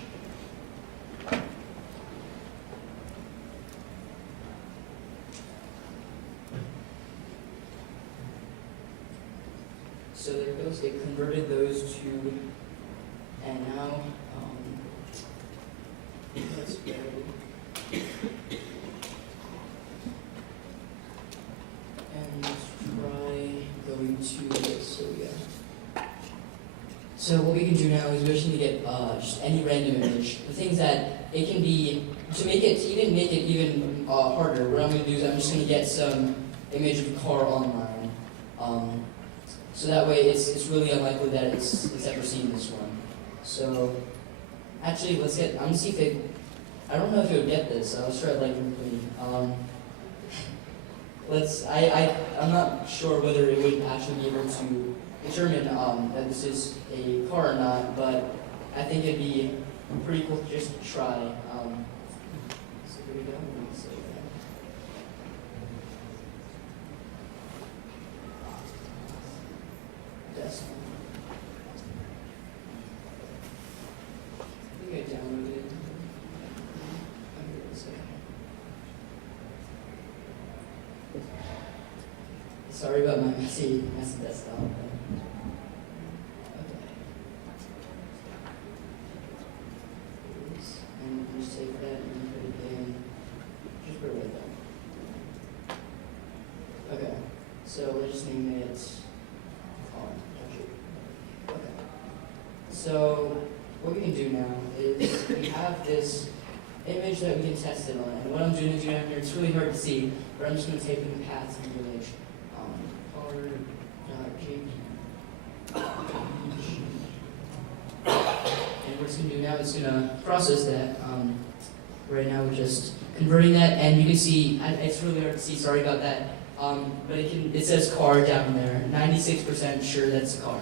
So there it goes. It converted those to, and now let's go. And let's try going to this. So yeah. So what we can do now is we just need to get just any random image. The things that it can be, to make it even harder, what I'm going to do is I'm just going to get some image of a car online. So that way it's really unlikely that it's ever seen this one. So actually I'm going to see if it, I don't know if it would get this, so let's try like I'm not sure whether it would actually be able to determine that this is a car or not, but I think it'd be pretty cool to just try. So here we go. Let's save that. Desktop. I think I downloaded it. Sorry about my messy desktop. Okay. And just take that and put it in. Just put it right there. Okay. So we'll just name it Okay. So what we can do now is we have this image that we can test it on. And what I'm doing down here, it's really hard to see, but I'm just going to type in the path of the image. And what it's going to do now is going to process that. Right now we're just converting that, and you can see, it's really hard to see, sorry about that, but it says car down there, 96% sure that's a car.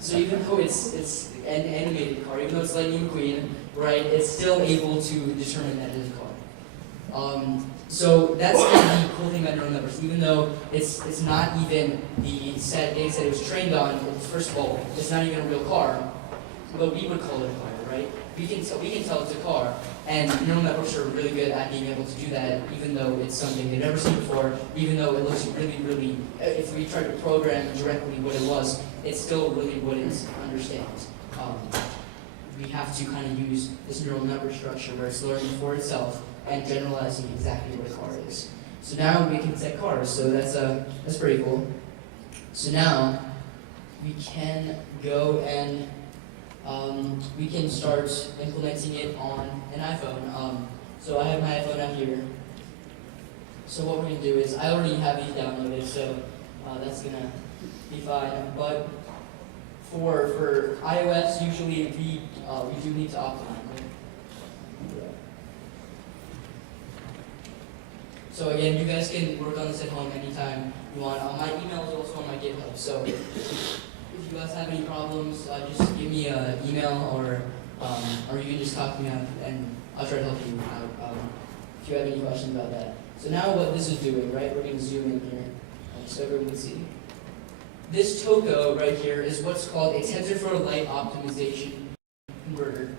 So even though it's an animated car, even though it's Lightning McQueen, right, it's still able to determine that it's a car. So that's the cool thing about neural networks. Even though it's not even the set base that it was trained on. First of all, it's not even a real car, but we would call it a car, right? We can tell it's a car, and neural networks are really good at being able to do that. Even though it's something they've never seen before, even though it looks really, if we tried to program directly what it was, it still really wouldn't understand. We have to kind of use this neural network structure where it's learning for itself and generalizing exactly what a car is. So now we can set cars, so that's pretty cool. So now we can go and we can start implementing it on an iPhone. So I have my iPhone out here. So what we're gonna do is, I already have these downloaded, so that's gonna be fine. But for iOS, usually we do need to optimize it. So again, you guys can work on this at home anytime you want. My email is also on my GitHub, so if you guys have any problems, just give me an email or you can just talk to me and I'll try to help you out if you have any questions about that. So now what this is doing, right, we're going to zoom in here so everyone can see. This TOCO right here is what's called a TensorFlow Lite optimization converter.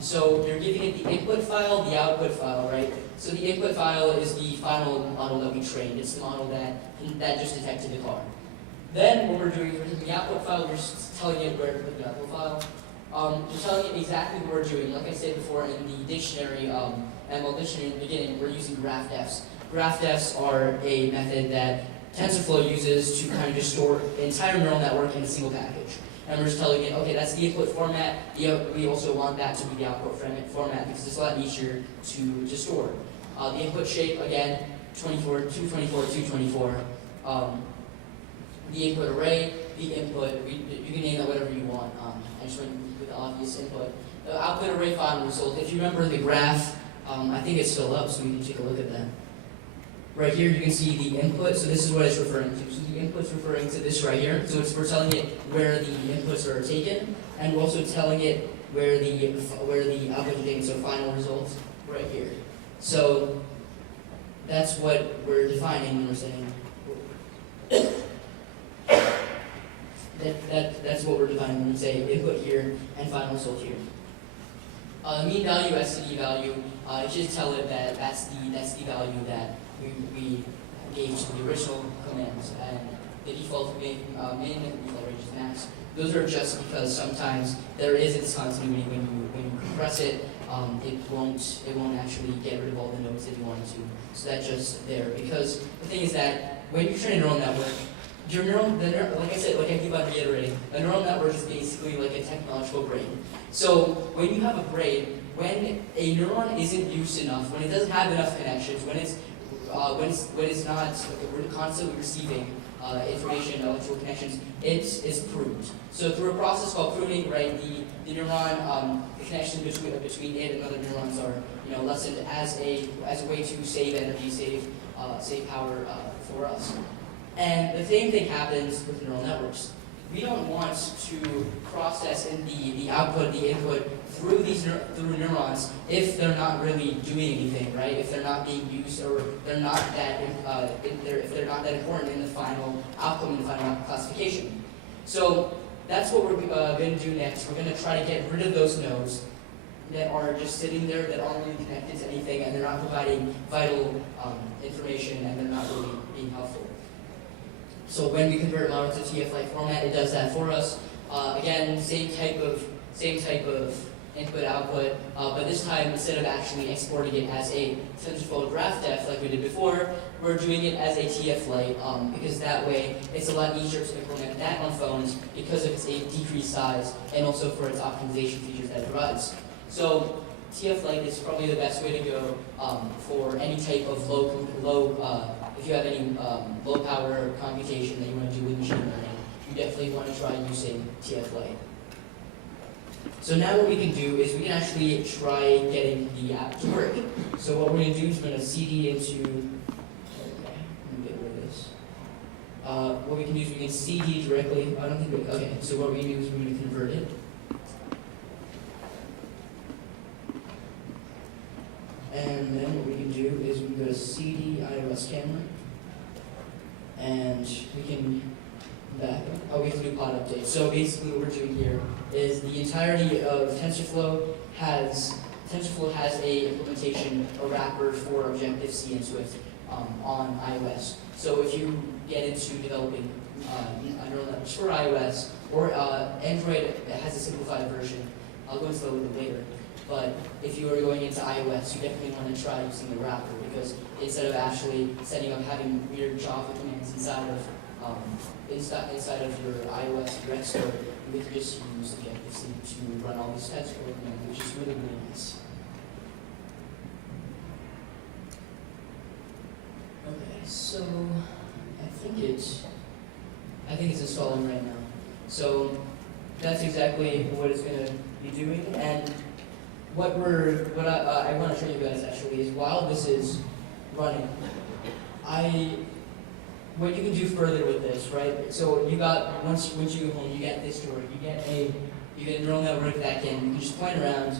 So you're giving it the input file, the output file, right? So the input file is the final model that we trained. It's the model that just detected the car. Then what we're doing is we're taking the output file, we're just telling it where to put the output file. We're telling it exactly what we're doing. Like I said before in the dictionary, ML dictionary in the beginning, we're using graph defs. Graph defs are a method that TensorFlow uses to kind of just store the entire neural network in a single package. And we're just telling it, okay, that's the input format. We also want that to be the output format because it's a lot easier to store. The input shape, again, 24, 224, 224. The input array, the input, you can name that whatever you want. I just went with the obvious input. The output array final result, if you remember the graph, I think it's still up, so we can take a look at that. Right here, you can see the input, so this is what it's referring to. So the input's referring to this right here. So we're telling it where the inputs are taken, and we're also telling it where the output is taken, so final results right here. So that's what we're defining when we're saying that's what we're defining when we say input here and final result here. Mean value, STD value, just tell it that that's the value that we gave to the original commands, and the default min and the default range is max. Those are just because sometimes there is a discontinuity when you compress it. It won't actually get rid of all the nodes that you want it to. So that's just there, because the thing is that when you train a neural network, like I said, like I keep on reiterating, a neural network is basically like a technological brain. So when you have a brain, when a neuron isn't used enough, when it doesn't have enough connections, when it's not constantly receiving information, electrical connections, it is pruned. So through a process called pruning, right, the neuron, the connection between it and other neurons are lessened as a way to save energy, save power for us. And the same thing happens with neural networks. We don't want to process in the output, the input through neurons if they're not really doing anything, right? If they're not being used, or they're not that if they're not that important in the final outcome, in the final classification. So that's what we're going to do next. We're going to try to get rid of those nodes that are just sitting there, that aren't really connected to anything, and they're not providing vital information, and they're not really being helpful. So when we convert a model to TF-like format, it does that for us. Again, same type of input-output, but this time, instead of actually exporting it as a TensorFlow GraphDef like we did before, we're doing it as a TF-Lite, because that way it's a lot easier to implement that on phones because of its decreased size and also for its optimization features that it provides. So TF-Lite is probably the best way to go for any type of if you have any low power computation that you want to do with machine learning, you definitely want to try using TF-Lite. So now what we can do is we can actually try getting the app to work. So what we're going to do is we're going to CD into, okay, let me get rid of this. What we can do is we can CD directly, I don't think we, okay, so what we're going to do is we're going to convert it. And then what we can do is we can go to CD iOS camera, and we can back up. Oh, we have to do pod update. So basically what we're doing here is the entirety of TensorFlow has a implementation, a wrapper for Objective-C and Swift on iOS. So if you get into developing neural networks for iOS, or Android has a simplified version, I'll go into that a little bit later. But if you are going into iOS, you definitely want to try using the wrapper, because instead of actually setting up having weird Java commands inside of your iOS direct store, you can just use Objective-C to run all these TensorFlow commands, which is really, really nice. Okay, so I think it's installing right now. So that's exactly what it's going to be doing, and what I want to show you guys actually is while this is running, what you can do further with this, right? So you got once you go home, you get this to work. You get a neural network that you can just point around,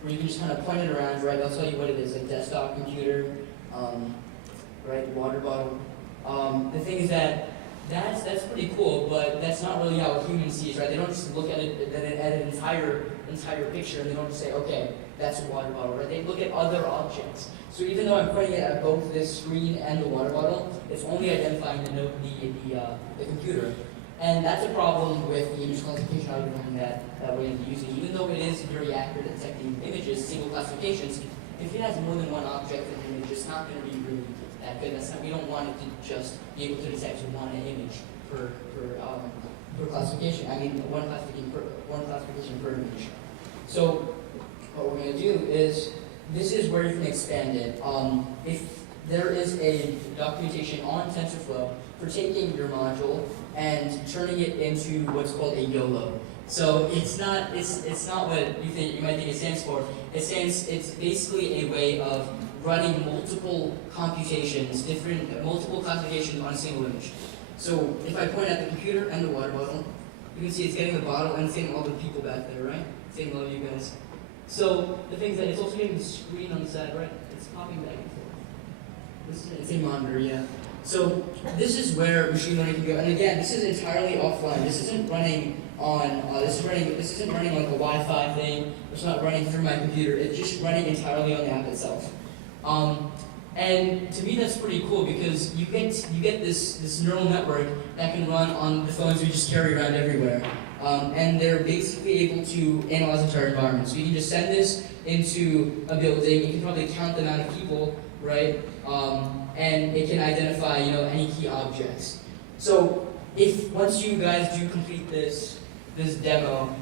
where you can just kind of point it around, right? I'll tell you what it is, like desktop computer, right? Water bottle. The thing is that that's pretty cool, but that's not really how a human sees, right? They don't just look at it at an entire picture, and they don't just say, okay, that's a water bottle, right? They look at other objects. So even though I'm pointing it at both this screen and the water bottle, it's only identifying the computer. And that's a problem with the image classification algorithm that we're going to be using. Even though it is very accurate at detecting images, single classifications, if it has more than one object in the image, it's not going to be really that good. We don't want it to just be able to detect one image per classification. I mean, one classification per image. So what we're going to do is, this is where you can expand it. If there is a documentation on TensorFlow for taking your module and turning it into what's called a YOLO. So it's not what you might think it stands for. It's basically a way of running multiple computations, multiple classifications on a single image. So if I point at the computer and the water bottle, you can see it's getting the bottle and it's getting all the people back there, right? It's getting all of you guys. So the thing is that it's also getting the screen on the side, right? It's popping back and forth. It's a monitor, yeah. So this is where machine learning can go. And again, this is entirely offline. This isn't running on. This isn't running like a Wi-Fi thing. It's not running through my computer. It's just running entirely on the app itself. And to me, that's pretty cool because you get this neural network that can run on the phones we just carry around everywhere. And they're basically able to analyze entire environments. So you can just send this into a building. You can probably count the amount of people right? And it can identify, any key objects. So if once you guys do complete this demo,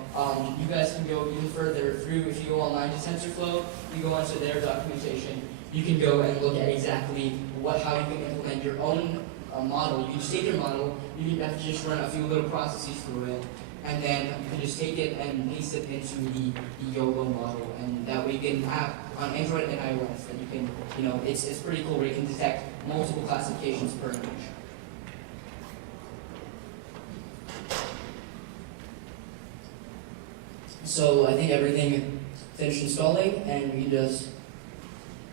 you guys can go even further through. If you go online to TensorFlow, you go onto their documentation. You can go and look at exactly how you can implement your own model. You can just take your model. You have to just run a few little processes through it, and then you can just take it and paste it into the YOLO model, and that way you can have on Android and iOS. And you can, it's pretty cool where you can detect multiple classifications per image. So I think everything finished installing, and we can just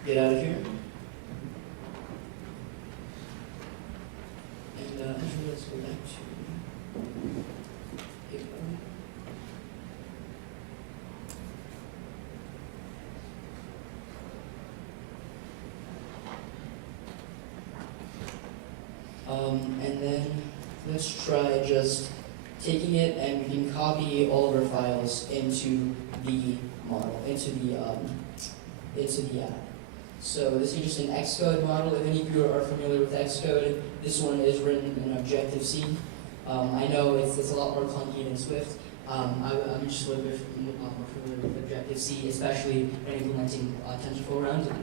get out of here. And actually, let's go back to April. And then let's try just taking it, and we can copy all of our files into the model, into the app. So this is just an Xcode model. If any of you are familiar with Xcode, this one is written in Objective-C. I know it's a lot more clunky than Swift. I'm just a little bit more familiar with Objective-C, especially when implementing TensorFlow around it.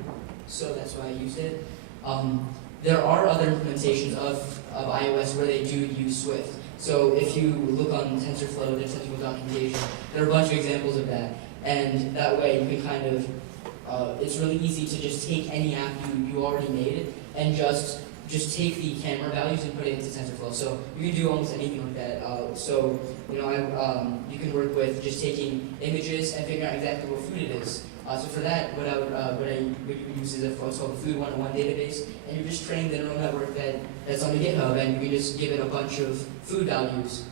So that's why I used it. There are other implementations of iOS where they do use Swift. So if you look on TensorFlow, there's TensorFlow documentation, there are a bunch of examples of that. And that way you can kind of, it's really easy to just take any app you already made and just take the camera values and put it into TensorFlow. So you can do almost anything with that. You can work with just taking images and figuring out exactly what food it is. So for that, what you use is what's called the Food 101 database, and you just train the neural network that's on the GitHub, and you can just give it a bunch of food values,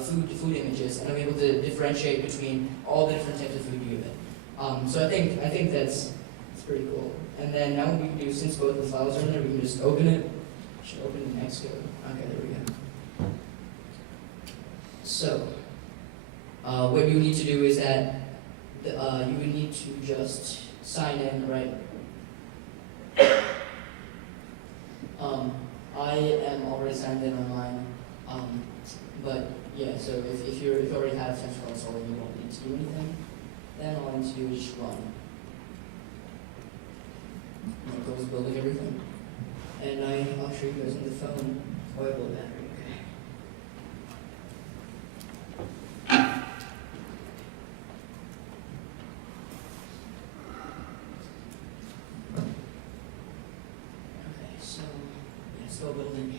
food images, and it'll be able to differentiate between all the different types of food you give it. So I think that's pretty cool. And then now what we can do, since both the files are in there, we can just open it. Should open the Xcode. Okay, there we go. So what you need to do is that you would need to just sign in, right? I am already signed in online, but yeah. So if you already have TensorFlow installed, you won't need to do anything. Then all I need to do is just run. And it goes building everything. And I'll show you guys on the phone how I build battery. Still building.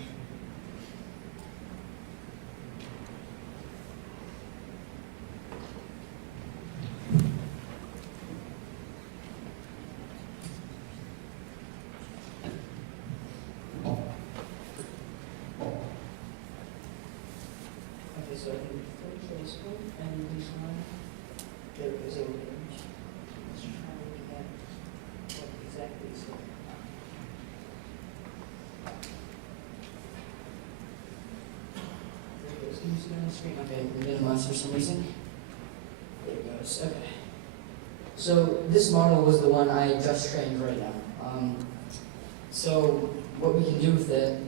Okay, so I can first and this one. There is a range. Let's try looking at what exactly is going on. Can you see it on the screen? Okay, we minimize for some reason. There it goes. Okay. So this model was the one I just trained right now. So what we can do with it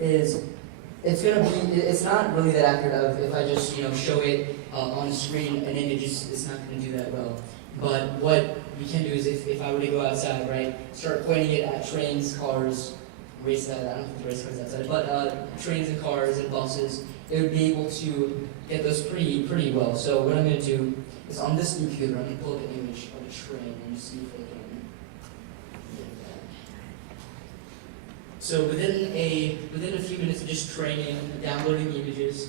is it's not really that accurate if I just show it on the screen an image. It's not going to do that well. But what we can do is if I were to go outside, right, start pointing it at trains, cars, I don't think race cars outside, but trains and cars and buses, it would be able to get those pretty well. So what I'm going to do is on this computer, I'm going to pull up an image of a train and just see if I can get that. So within a few minutes of just training, downloading the images,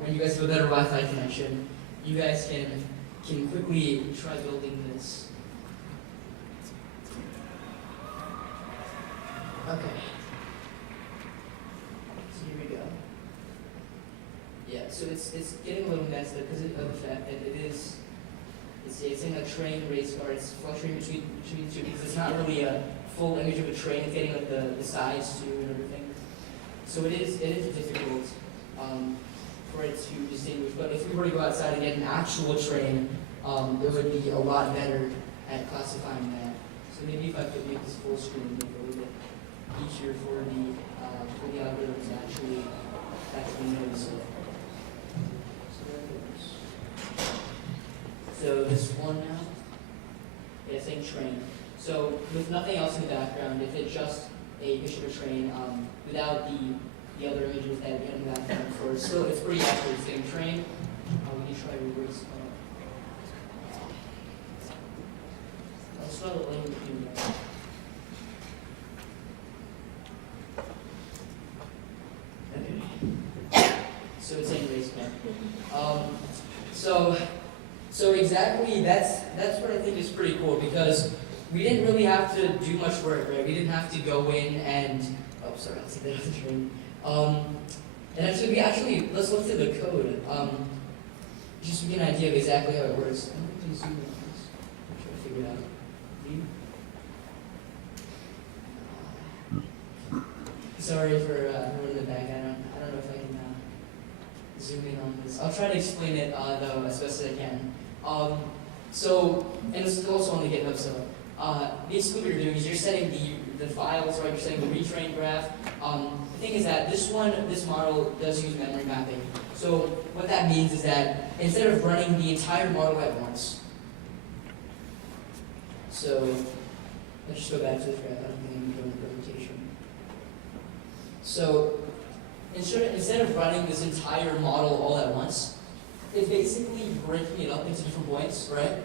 when you guys have a better Wi-Fi connection, you guys can quickly try building this. Okay. So here we go. Yeah, so it's getting a little messed up because of the fact that it's in a train race car. It's fluctuating between the two because it's not really a full image of a train. It's getting like the sides too and everything. So it is difficult for it to distinguish. But if we were to go outside and get an actual train, it would be a lot better at classifying that. So So maybe if I could make this full screen, make it a little bit easier for the algorithms to actually notice it. So there it goes. So this one now, it's saying train. So with nothing else in the background, if it's just a picture of a train, without the other images that we have in the background for, still it's pretty accurate. It's saying train. We can try reverse. I'll start the lane with you. Okay. So it's saying race car. So exactly that's what I think is pretty cool, because we didn't really have to do much work, right? We didn't have to go in and I'll see that on the screen. And actually let's look through the code. Just to get an idea of exactly how it works. I'm going to zoom in on this. I'm trying to figure it out. Sorry for everyone in the back. I don't know if I can zoom in on this. I'll try to explain it though as best as I can. And this is also on the GitHub. So basically, what you're doing is you're setting the files, right? You're setting the retrain graph. The thing is that this model does use memory mapping. So what that means is that instead of running the entire model at once, so let's just go back to the graph. I don't think I'm doing the presentation. So instead of running this entire model all at once, it's basically breaking it up into different points, right?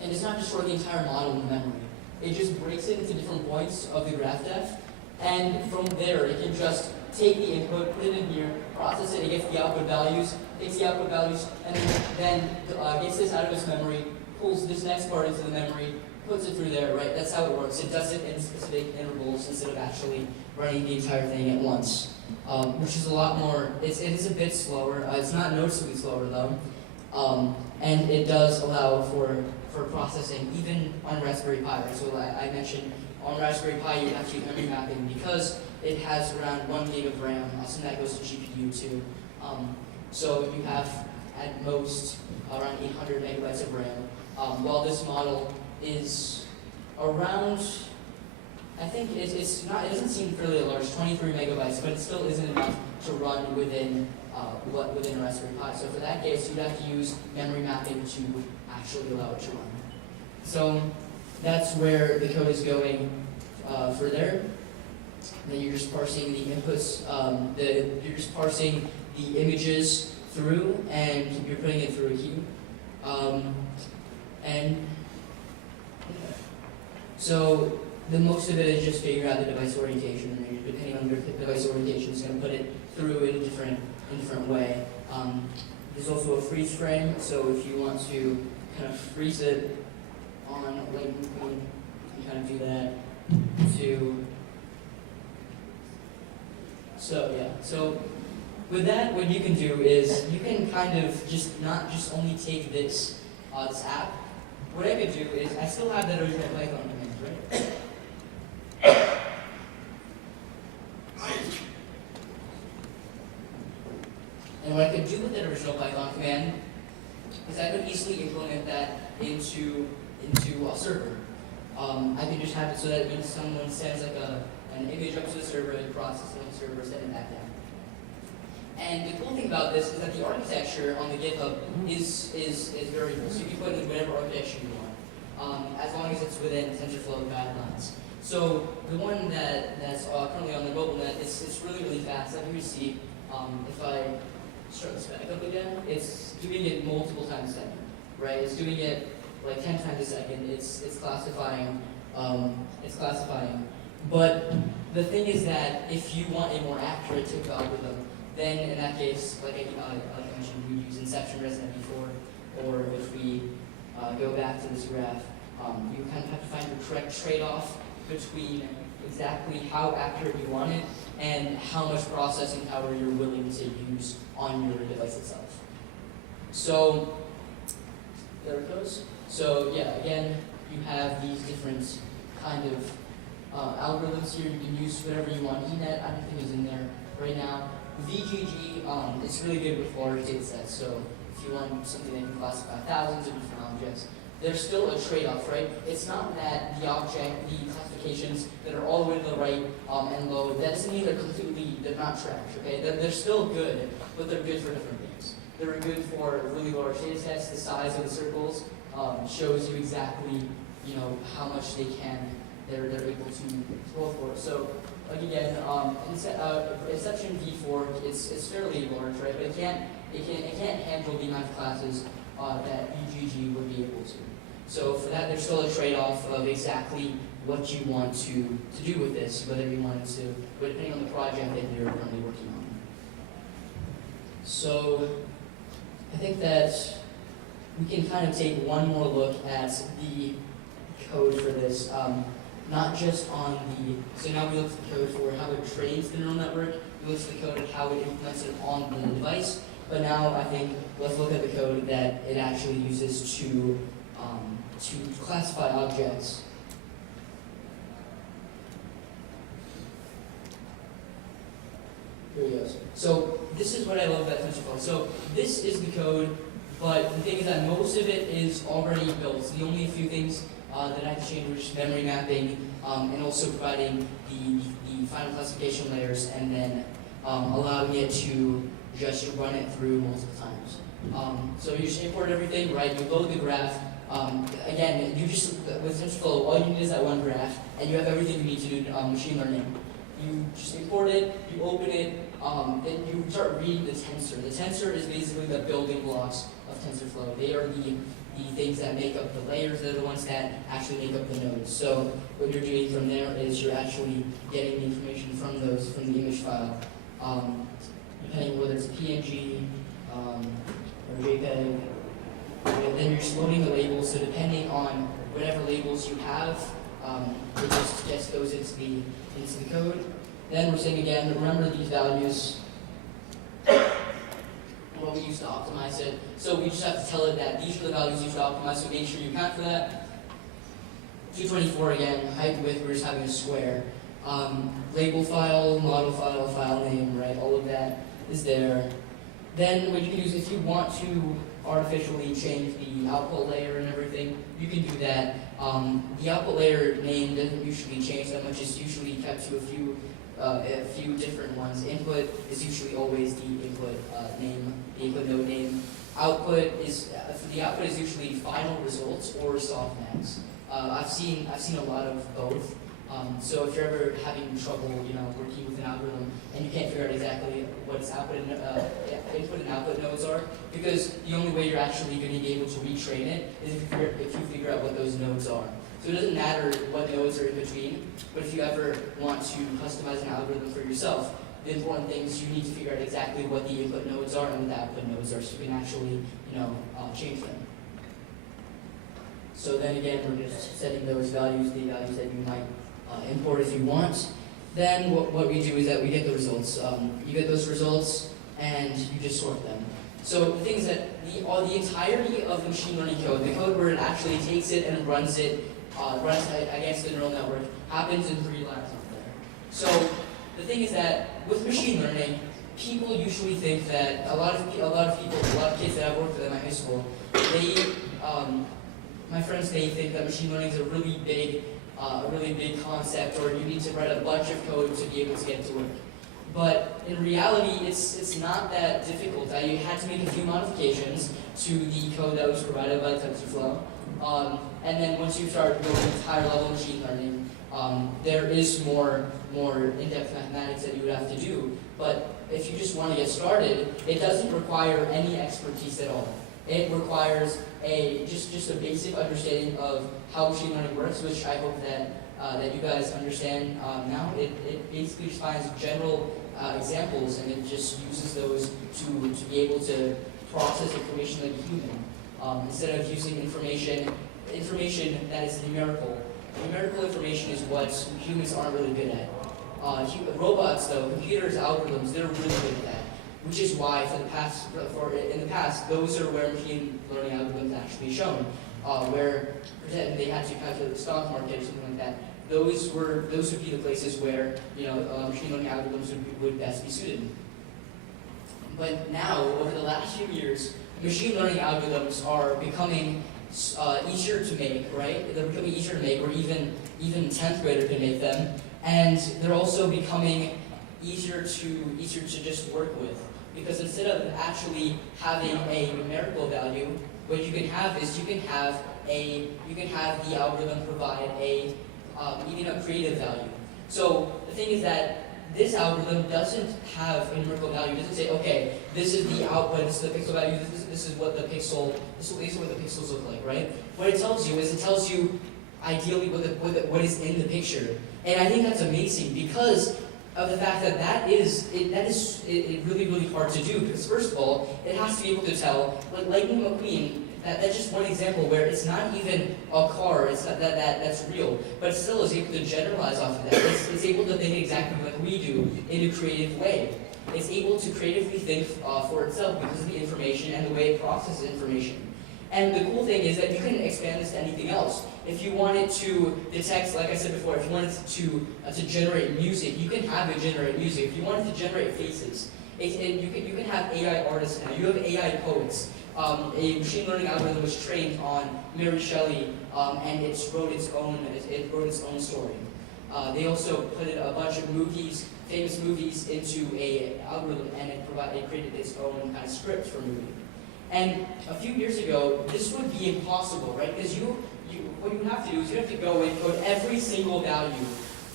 And it's not just storing the entire model in memory. It just breaks it into different points of the graph depth, and from there it can just take the input, put it in here, process it, it gets the output values, takes the output values, and then gets this out of its memory, pulls this next part into the memory, puts it through there, right? That's how it works. It does it in specific intervals instead of actually running the entire thing at once, which is a lot more, it is a bit slower. It's not noticeably slower though, and it does allow for processing even on Raspberry Pi, right? So I mentioned on Raspberry Pi you have to use memory mapping because it has around 1 gig of RAM, some that goes to GPU too. So you have at most around 800 megabytes of RAM, while this model is around, I think it doesn't seem fairly large, 23 megabytes, but it still isn't enough to run within a Raspberry Pi. So for that case, you'd have to use memory mapping to actually allow it to run. So that's where the code is going for there. Then you're just parsing the inputs, you're just parsing the images through, and you're putting it through a queue. So the most of it is just figuring out the device orientation, and then depending on your device orientation, it's going to put it through in a different way. There's also a freeze frame, so if you want to kind of freeze it on lightning speed, you kind of do that to. So with that, what you can do is you can kind of not just only take this app. What I could do is I still have that original Python command, right? And what I could do with that original Python command is I could easily implement that into a server. I could just have it so that when someone sends like an image up to the server, it processes it on the server, send it back down. And the cool thing about this is that the architecture on the GitHub is variable, so you can put in whatever architecture you want, as long as it's within TensorFlow guidelines. So the one that's currently on the mobile net, it's really fast. As you can see, if I start this back up again, it's doing it multiple times a second, right? It's doing it like 10 times a second. It's classifying. But the thing is that if you want a more accurate tip algorithm, then in that case, like I mentioned, we use inception resident before, or if we go back to this graph, you kind of have to find the correct trade-off between exactly how accurate you want it and how much processing power you're willing to use on your device itself. So there it goes. So yeah, again, you have these different kind of algorithms here. You can use whatever you want. ENet, I don't think is in there right now. VGG, it's really good with large data sets. So if you want something that can classify thousands of different objects, there's still a trade-off, right? It's not that the classifications that are all the way to the right and low, that doesn't mean they're not trash, okay? They're still good, but they're good for different things. They're good for really large data sets. The size of the circles shows you exactly, how much they're able to scroll for. So, like again, exception V4, it's fairly large, right? But it can't handle the amount of classes that UGG would be able to. So for that, there's still a trade-off of exactly what you want to do with this, whether you want to, but depending on the project that you're currently working on. So I think that we can kind of take one more look at the code for this, not just on so now we looked at the code for how it trains the neural network, we looked at the code of how it implements it on the device, but now I think let's look at the code that it actually uses to classify objects. Here we go. So this is what I love about TensorFlow. So this is the code, but the thing is that most of it is already built. So the only few things that I have to change were just memory mapping and also providing the final classification layers and then allowing it to just run it through multiple times. So you just import everything, right? You load the graph. Again, with TensorFlow, all you need is that one graph, and you have everything you need to do machine learning. You just import it, you open it, then you start reading the tensor. The tensor is basically the building blocks of TensorFlow. They are the things that make up the layers. They're the ones that actually make up the nodes. So what you're doing from there is you're actually getting the information from the image file. Depending on whether it's a PNG or JPEG, and then you're just loading the labels. So depending on whatever labels you have, it just gets those into the code. Then we're saying again, remember these values, what we use to optimize it. So we just have to tell it that these are the values used to optimize, so make sure you account for that. 224 again, height, width, we're just having a square. Label file, model file, file name, right, all of that is there. Then what you can do is if you want to artificially change the output layer and everything, you can do that. The output layer name doesn't usually change that much. It's usually kept to a few different ones. Input is usually always the input name, the input node name. Output is usually final results or softmax. I've seen a lot of both. So if you're ever having trouble, working with an algorithm and you can't figure out exactly what its input and output nodes are, because the only way you're actually going to be able to retrain it is if you figure out what those nodes are. So it doesn't matter what nodes are in between, but if you ever want to customize an algorithm for yourself, the important thing is you need to figure out exactly what the input nodes are and what the output nodes are, so you can actually, change them. So then again, we're just setting those values, the values that you might import if you want. Then what we do is that we get the results. You get those results and you just sort them. So the thing is that the entirety of the machine learning code, the code where it actually takes it and runs it against the neural network, happens in 3 labs up there. So the thing is that with machine learning, people usually think that a lot of kids that I've worked with in my high school, my friends, they think that machine learning is a really big concept, or you need to write a bunch of code to be able to get it to work. But in reality, it's not that difficult. You had to make a few modifications to the code that was provided by TensorFlow. And then once you start going to higher level machine learning, there is more in-depth mathematics that you would have to do. But if you just want to get started, it doesn't require any expertise at all. It requires just a basic understanding of how machine learning works, which I hope that you guys understand now. It basically just finds general examples and it just uses those to be able to process information like a human. Instead of using information that is numerical. Numerical information is what humans aren't really good at. Robots, though, computers, algorithms, they're really good at that. Which is why in the past, those are where machine learning algorithms actually shown, where pretend they had to calculate the stock market or something like that. Those would be the places where machine learning algorithms would best be suited. But now, over the last few years, machine learning algorithms are becoming easier to make, right? They're becoming easier to make, or even 10th grader can make them, and they're also becoming easier to just work with, because instead of actually having a numerical value, what you can have is you can have the algorithm provide even a creative value. So the thing is that this algorithm doesn't have a numerical value. It doesn't say, okay, this is the output, this is the pixel value, this is what the pixel, these are what the pixels look like, right? What it tells you is it tells you ideally what is in the picture. And I think that's amazing because of the fact that that is really, really hard to do. Because first of all, it has to be able to tell, like Lightning McQueen, that's just one example where it's not even a car, it's not that's real, but it still is able to generalize off of that. It's able to think exactly like we do in a creative way. It's able to creatively think for itself because of the information and the way it processes information. And the cool thing is that you can expand this to anything else. If you wanted to detect, like I said before, if you wanted to generate music, you can have it generate music. If you wanted to generate faces, you can have AI artists now. You have AI poets. A machine learning algorithm was trained on Mary Shelley, and it wrote its own story. They also put a bunch of movies, famous movies, into a algorithm, and it created its own kind of script for movie. And a few years ago, this would be impossible, right? Because what you would have to do is you have to go and code every single value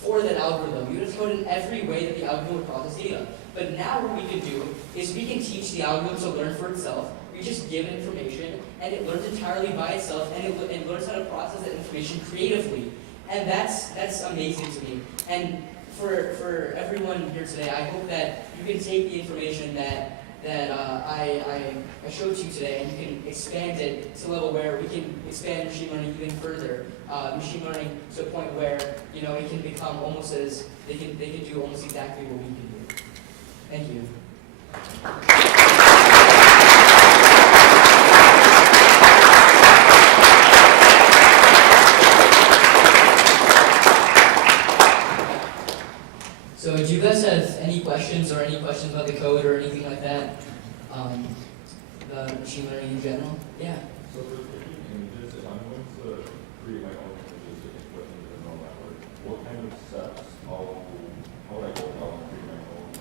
for that algorithm. You would have to code in every way that the algorithm would process data. But now what we can do is we can teach the algorithm to learn for itself. We just give it information, and it learns entirely by itself, and it learns how to process that information creatively. And that's amazing to me. And for everyone here today, I hope that you can take the information that I showed to you today, and you can expand it to a level where we can expand machine learning even further. Machine learning to a point where it can become almost as they can do almost exactly what we can do. Thank you. So do you guys have any questions or any questions about the code or anything like that? The machine learning in general? Yeah. So for picking images, if I'm going to create my own images to input into the neural network, what kind of steps, how would I go about creating my own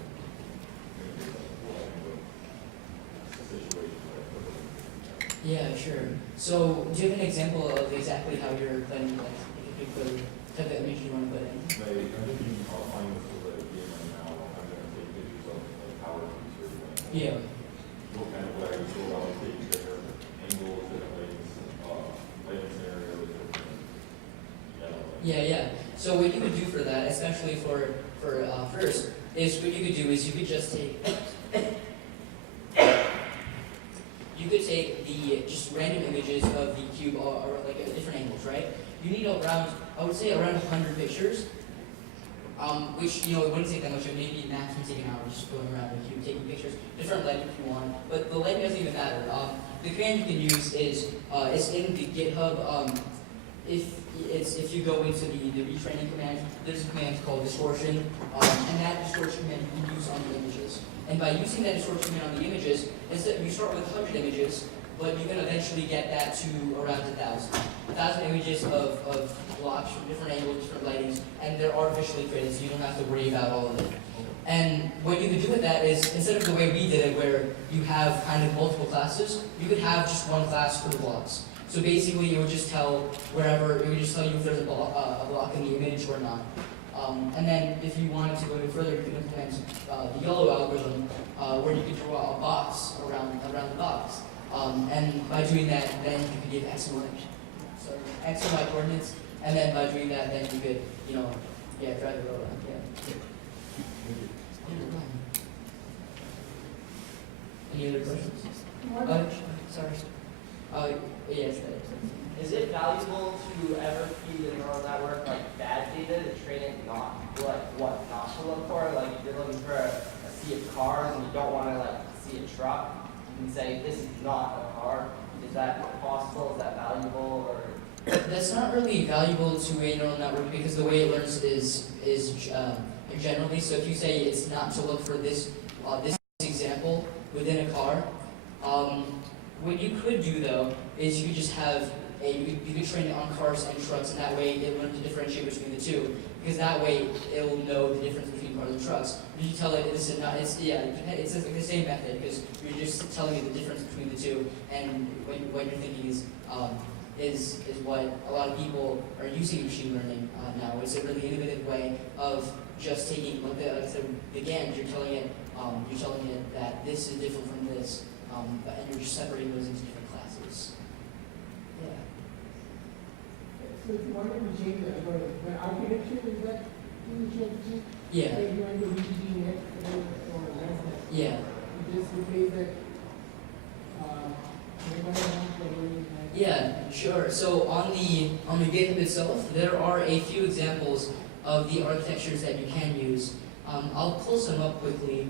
images? What kind of situation would I put it in? Yeah, sure. So do you have an example of exactly how you're planning to pick the type of image you want to put in? Like, I'm just using applying this to the game right now. I'm going to take pictures of like power users. Yeah. What kind of way I would go about taking different angles, different ways, lighting scenarios, Yeah. So what you could do for that, especially for first, is what you could do is you could just take the just random images of the cube or like at different angles, right? You need around 100 pictures. Which it wouldn't take that much. It maybe maximum take an hour just going around the cube taking pictures, different lighting if you want. But the lighting doesn't even matter. The command you can use is in the GitHub. If you go into the retraining command, there's a command called distortion, and that distortion command you can use on the images. And by using that distortion command on the images, instead you start with 100 images, but you can eventually get that to around 1,000. 1,000 images of blocks from different angles, different lightings, and they're artificially created, so you don't have to worry about all of it. And what you could do with that is, instead of the way we did it, where you have kind of multiple classes, you could have just one class for the blocks. So basically, it would just tell you if there's a block in the image or not. And then if you wanted to go even further, you could implement the yellow algorithm, where you could draw a box around the box. And by doing that, then you could give X and Y coordinates, and then by doing that, then you could, drive the road around. Yeah. Any other questions? Sorry. Yes. Is it valuable to ever feed a neural network like bad data to train it not to look for? Like if you're looking for a sea of cars and you don't want to see a truck, you can say this is not a car. Is that possible? Is that valuable? Or that's not really valuable to a neural network because the way it learns is generally. So if you say it's not to look for this example within a car, what you could do though is you could just have you could train it on cars and trucks, and that way it'll learn to differentiate between the two. Because that way it'll know the difference between cars and trucks. You tell it this is not, it's like the same method because you're just telling it the difference between the two, and what you're thinking is what a lot of people are using machine learning now. It's a really innovative way of just taking, like I said, again, you're telling it that this is different from this, and you're just separating those into different classes. Yeah. So if you wanted to change the architecture, is that you change? Yeah. Like you want to VBD net or less than? Yeah. You just replace that, Yeah, sure. So on the GitHub itself, there are a few examples of the architectures that you can use. I'll pull some up quickly.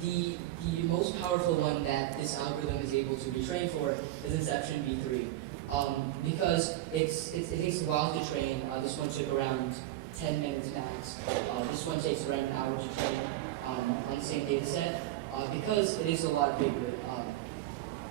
The most powerful one that this algorithm is able to be trained for is Inception v3. Because it takes a while to train. This one took around 10 minutes max. This one takes around an hour to train on the same data set. Because it is a lot bigger.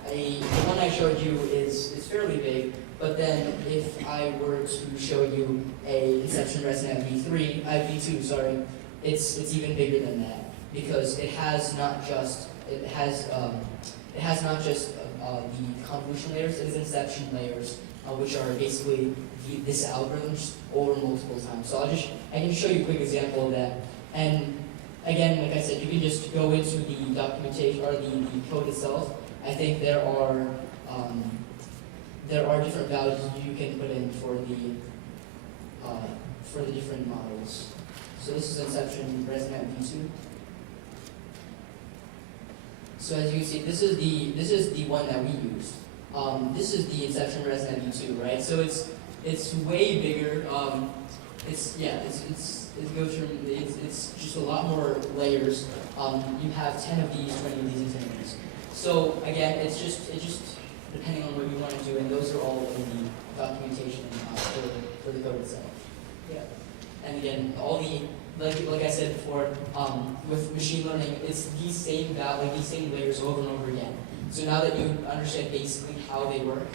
The one I showed you is fairly big, but then if I were to show you a Inception ResNet v2, sorry, it's even bigger than that because it has not just the convolution layers, it has inception layers, which are basically this algorithm just over multiple times. So I can show you a quick example of that. And again, like I said, you can just go into the documentation or the code itself. I think there are different values you can put in for the different models. So this is Inception ResNet v2. So as you can see, this is the one that we used. This is the Inception ResNet v2, right? So it's way bigger. It's just a lot more layers. You have 10 of these, 20 of these, and 10 of these. So again, it's just depending on what you want to do, and those are all in the documentation for the code itself. Yeah. And again, all the like I said before, with machine learning, it's these same layers over and over again. So now that you understand basically how they work,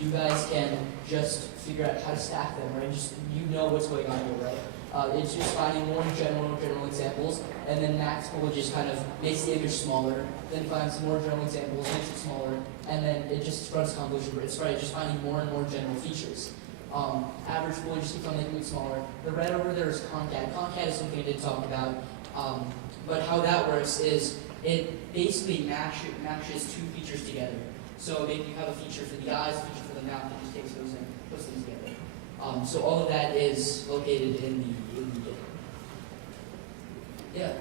you guys can just figure out how to stack them, right? Just you know what's going on here, right? It's just finding more general examples, and then Max will just kind of makes the image smaller, then finds more general examples, makes it smaller, and then it just runs convolution. It's right, just finding more and more general features. Average will just keep on making it smaller. The red over there is concat. Concat is something I did talk about, but how that works is it basically matches two features together. So maybe you have a feature for the eyes, a feature for the mouth, and just takes those and puts them together. So all of that is located in the GitHub. Yeah.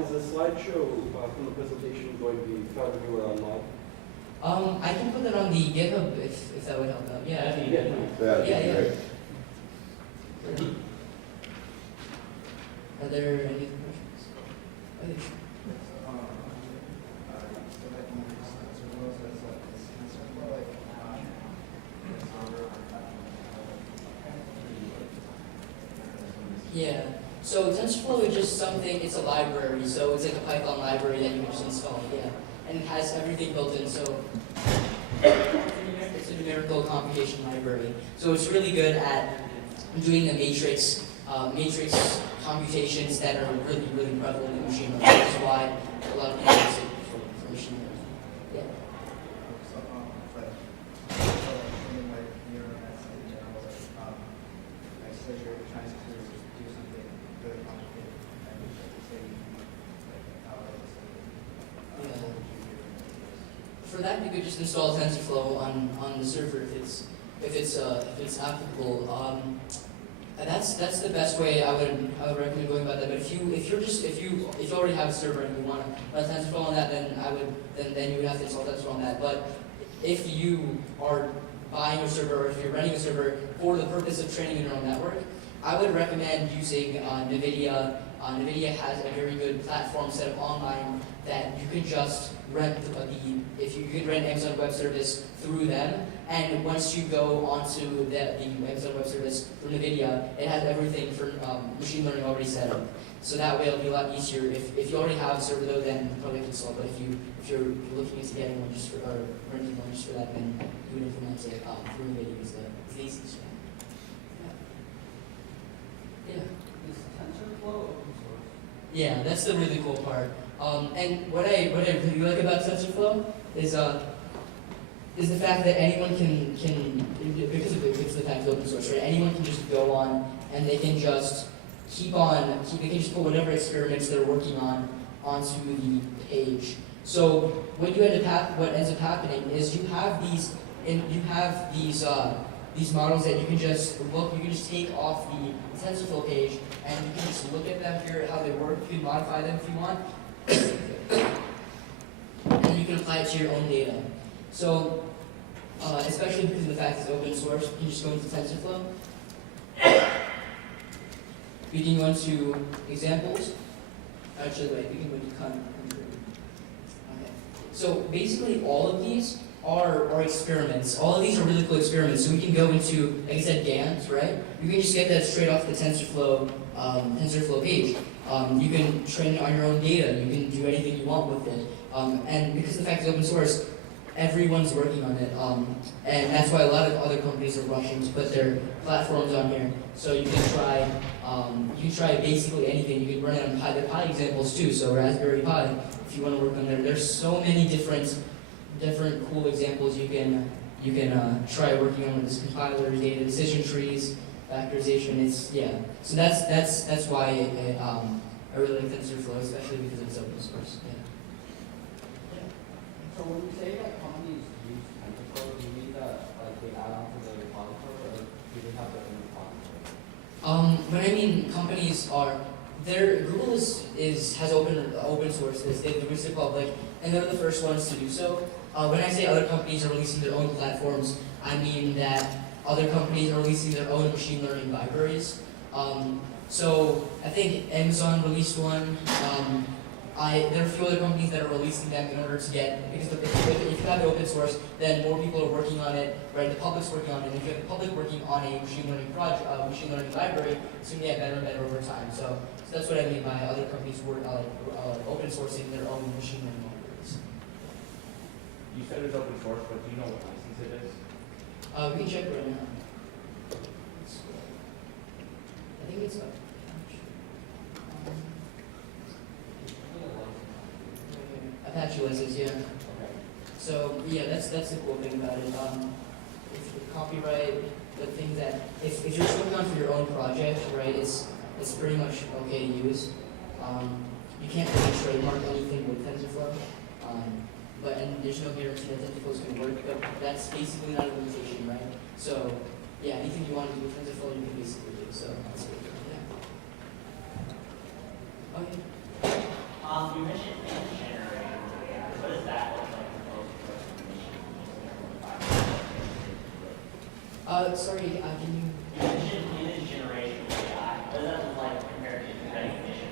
Is the slideshow from the presentation going to be found anywhere online? I can put that on the GitHub if that would help out. Yeah. Yeah. Are there any other questions? Okay, sure. Yeah. So TensorFlow is just something, it's a library, so it's like a Python library that you can just install, yeah. And it has everything built in, so it's a numerical computation library. So it's really good at doing the matrix computations that are really, really prevalent in machine learning. That's why a lot of people use it for machine learning. Yeah. For that, you could just install TensorFlow on the server if it's applicable. That's the best way I would recommend going about that. But if you already have a server and you want to run TensorFlow on that, then you would have to install TensorFlow on that. But if you are buying a server or if you're renting a server for the purpose of training a neural network, I would recommend using NVIDIA. NVIDIA has a very good platform set up online that you could just rent if you could rent Amazon Web Service through them, and once you go onto the Amazon Web Service through NVIDIA, it has everything for machine learning already set up. So that way it'll be a lot easier. If you already have a server though, then probably can solve. But if you're looking into getting one just for or renting one just for that, then you would implement it through NVIDIA is the easiest way. Yeah. Is TensorFlow open source? Yeah, that's the really cool part. And what I really like about TensorFlow is the fact that anyone can because the fact it's open source, right? Anyone can just go on and they can just they can just put whatever experiments they're working on onto the page. So what ends up happening is you have these models that you can just take off the TensorFlow page and you can just look at them, figure out how they work. You can modify them if you want, and then you can apply it to your own data. So especially because of the fact it's open source, you can just go into TensorFlow. We can go into examples. Actually, wait, we can go into content. Okay. So basically, all of these are experiments. All of these are really cool experiments. So we can go into, like I said, GANs, right? You can just get that straight off the TensorFlow page. You can train it on your own data. You can do anything you want with it. And because the fact it's open source, everyone's working on it. And that's why a lot of other companies are rushing to put their platforms on here. So you can try basically anything. You can run it on Pi. There are Pi examples too. So Raspberry Pi, if you want to work on there. There's so many different cool examples you can try working on with this compiler, data decision trees, factorization. So that's why I really like TensorFlow, especially because it's open source. Yeah. So when you say that companies use TensorFlow, do you mean that like they add on to the repository, or do they have their own repository? When I mean companies Google has open source this. They've released it public, and they're the first ones to do so. When I say other companies are releasing their own platforms, I mean that other companies are releasing their own machine learning libraries. So I think Amazon released one. There are a few other companies that are releasing them in order to get, because if you have the open source, then more people are working on it, right? The public's working on it. And if you have the public working on a machine learning library, it's going to get better and better over time. So that's what I mean by other companies open sourcing their own machine learning libraries. You said it's open source, but do you know what license it is? We can check right now. I think it's Apache license, yeah. Okay. So yeah, that's the cool thing about it. If the copyright, the thing that if you're just working on for your own project, right, it's pretty much okay to use. You can't really trademark anything with TensorFlow, and there's no guarantee that TensorFlow is going to work. But that's basically not a limitation, right? So yeah, anything you want to do with TensorFlow, you can basically do. So that's it. Yeah. Okay. You mentioned image generation. What does that look like Sorry, can you? You mentioned image generation AI. What does that look like compared to the definition?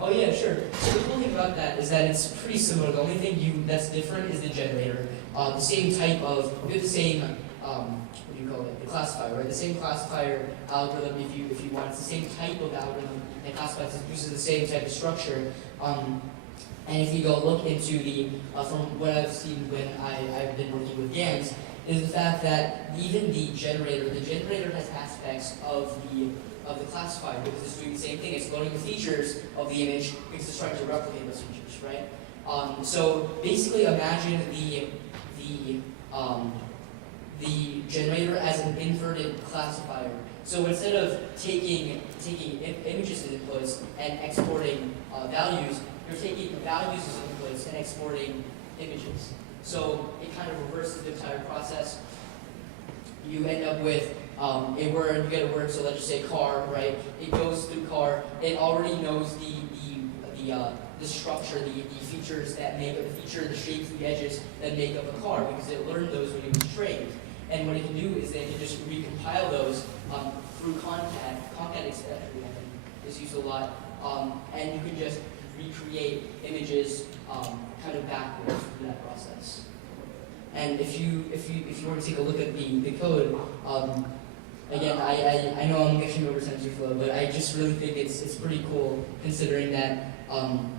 Oh yeah, sure. So the cool thing about that is that it's pretty similar. The only thing that's different is the generator. The same type of, we have the same, what do you call it? The classifier, right? The same classifier algorithm. If you want, it's the same type of algorithm that classifies. It uses the same type of structure. And if you go look into from what I've seen when I've been working with GANs, is the fact that even the generator has aspects of the classifier because it's doing the same thing. It's learning the features of the image because it's trying to replicate those features, right? So basically, imagine the generator as an inverted classifier. So instead of taking images as inputs and exporting values, you're taking values as inputs and exporting images. So it kind of reverses the entire process. You end up with a word, you get a word, so let's just say car, right? It goes through car, it already knows the structure, the features that make up the feature, the shapes, the edges that make up a car, because it learned those when it was trained. And what it can do is they can just recompile those through concat. Concat especially, I think, is used a lot. And you can just recreate images kind of backwards through that process. And if you were to take a look at the code, again, I know I'm gushing over TensorFlow, but I just really think it's pretty cool considering that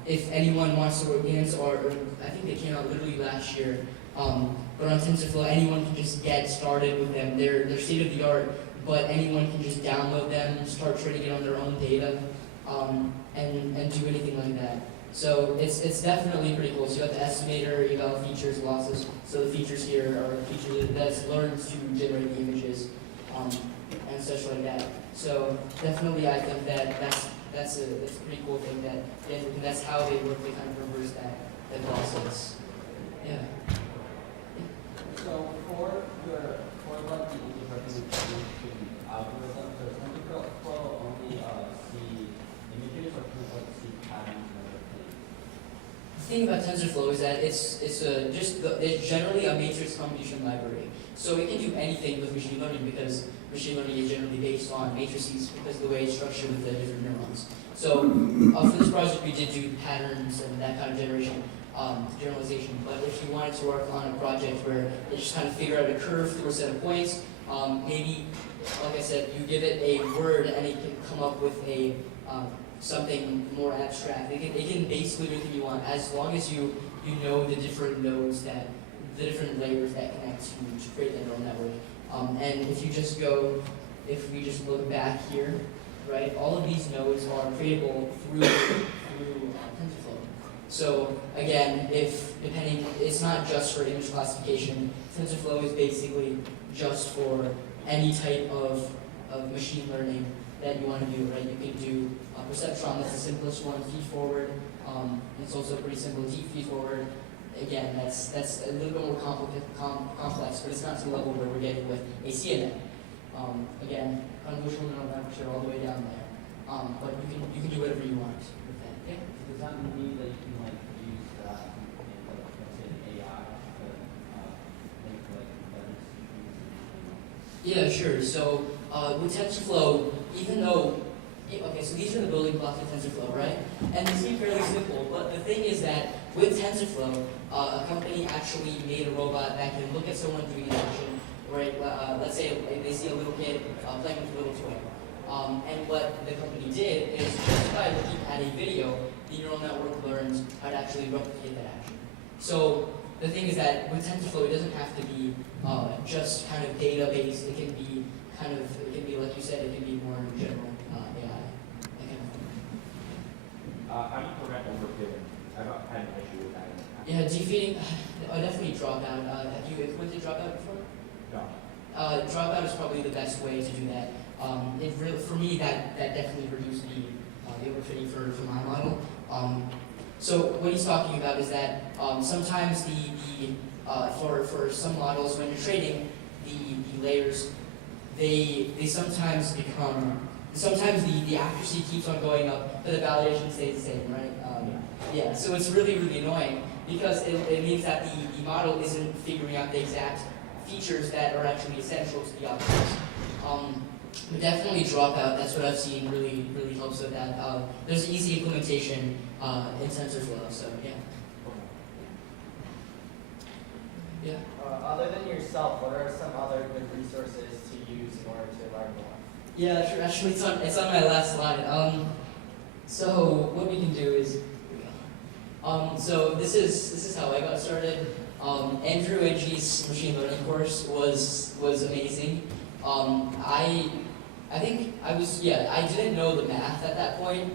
if anyone wants to work games, or I think they came out literally last year, but on TensorFlow, anyone can just get started with them. They're state of the art, but anyone can just download them, start training it on their own data, and do anything like that. So it's definitely pretty cool. So you got the estimator, you got features, losses. So the features here are a feature that's learned to generate the images, and such like that. So definitely, I think that's a pretty cool thing that that's how they work. They kind of reverse that process. Yeah. So for like the image recognition algorithm, does TensorFlow only see images, or can it like see patterns and other things? The thing about TensorFlow is that it's generally a matrix computation library. So it can do anything with machine learning because machine learning is generally based on matrices because of the way it's structured with the different neurons. So for this project, we did do patterns and that kind of generalization. But if you wanted to work on a project where you just kind of figure out a curve through a set of points, maybe, like I said, you give it a word and it can come up with a something more abstract. It can basically do anything you want as long as you know the different nodes the different layers that connect to create the neural network. And if we just look back here, right, all of these nodes are creatable through TensorFlow. So again, it's not just for image classification. TensorFlow is basically just for any type of machine learning that you want to do, right? You can do perceptron, that's the simplest one, feed forward. It's also pretty simple, deep feed forward. Again, that's a little bit more complex, but it's not to the level where we're getting with a CNN. Again, convolutional neural networks are all the way down there. But you can do whatever you want with that. Yeah. Does that mean that you can like use that in like let's say AI to make like better decisions? Yeah, sure. So with TensorFlow, even though so these are the building blocks of TensorFlow, right? And they seem fairly simple, but the thing is that with TensorFlow, a company actually made a robot that can look at someone doing an action, right? Let's say they see a little kid playing with a little toy. And what the company did is just by looking at a video, the neural network learns how to actually replicate that action. So the thing is that with TensorFlow, it doesn't have to be just kind of data-based. It can be like you said, it can be more general AI. That kind of thing. How do you prevent overfitting? I've had an issue with that in the past. Yeah, defeating, definitely dropout. Have you implemented dropout before? No. Dropout is probably the best way to do that. For me, that definitely reduced the overfitting for my model. So what he's talking about is that sometimes for some models when you're training the layers, they sometimes the accuracy keeps on going up, but the validation stays the same, right? Yeah, so it's really, really annoying because it means that the model isn't figuring out the exact features that are actually essential to the objects. But definitely dropout, that's what I've seen really, really helps with that. There's easy implementation in TensorFlow, so yeah. Yeah. Other than yourself, what are some other good resources to use in order to learn more? Yeah, sure. Actually, it's on my last slide. So what we can do is, so this is how I got started. Andrew Edgy's machine learning course was amazing. I think I didn't know the math at that point.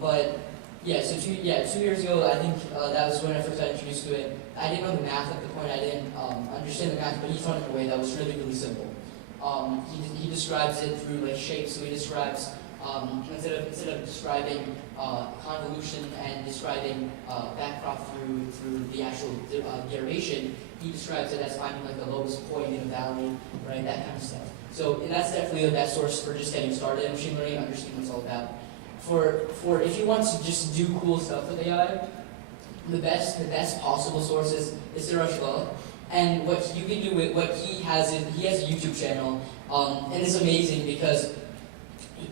But yeah, so 2 years ago, I think that was when I first got introduced to it. I didn't know the math at the point. I didn't understand the math, but he taught it in a way that was really, really simple. He describes it through like shapes. So he describes instead of describing convolution and describing backprop through the actual derivation, he describes it as finding like the lowest point in a valley, right? That kind of stuff. So that's definitely the best source for just getting started in machine learning, understanding what it's all about. For if you want to just do cool stuff with AI, the best possible source is Siraj Lal. And what you can do with what he has a YouTube channel, and it's amazing because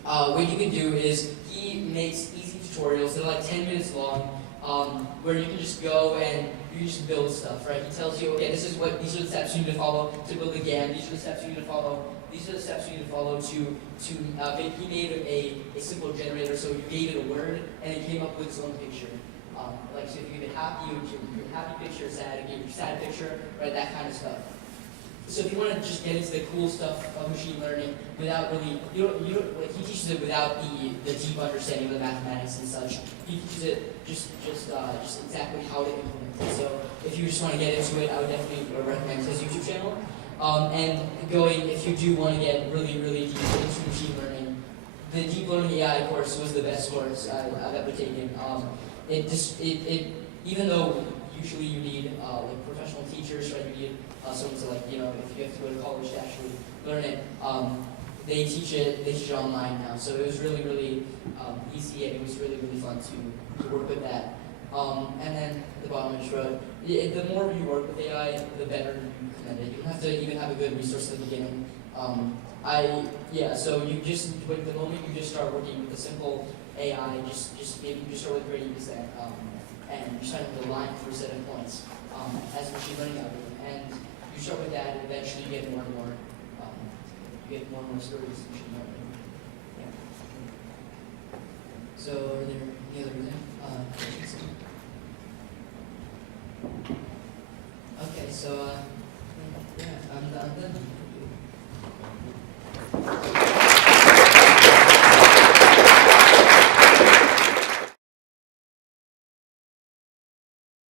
what you can do is he makes easy tutorials. They're like 10 minutes long, where you can just go and you just build stuff, right? He tells you, okay, these are the steps you need to follow to build a GAN. These are the steps you need to follow. These are the steps you need to follow to he made a simple generator. So you gave it a word and it came up with its own picture. Like so, if you give it happy, you give a happy picture, sad, it gave you a sad picture, right? That kind of stuff. So if you want to just get into the cool stuff of machine learning without really, like he teaches it without the deep understanding of the mathematics and such. He teaches it just exactly how to implement it. So if you just want to get into it, I would definitely recommend his YouTube channel. And if you do want to get really, really deep into machine learning, the deep learning AI course was the best course I've ever taken. Even though usually you need like professional teachers, right? You need someone to if you have to go to college to actually learn it. They teach it online now, so it was really, really easy, and it was really, really fun to work with that. And then at the bottom I just wrote, the more you work with AI, the better you commend it. You don't have to even have a good resource at the beginning. So you just, with the moment you just start working with a simple AI, maybe you just start with gradients and you're starting with a line for 7 points as a machine learning algorithm. And you start with that, and eventually you get more and more, stories in machine learning. Yeah. So are there any other examples?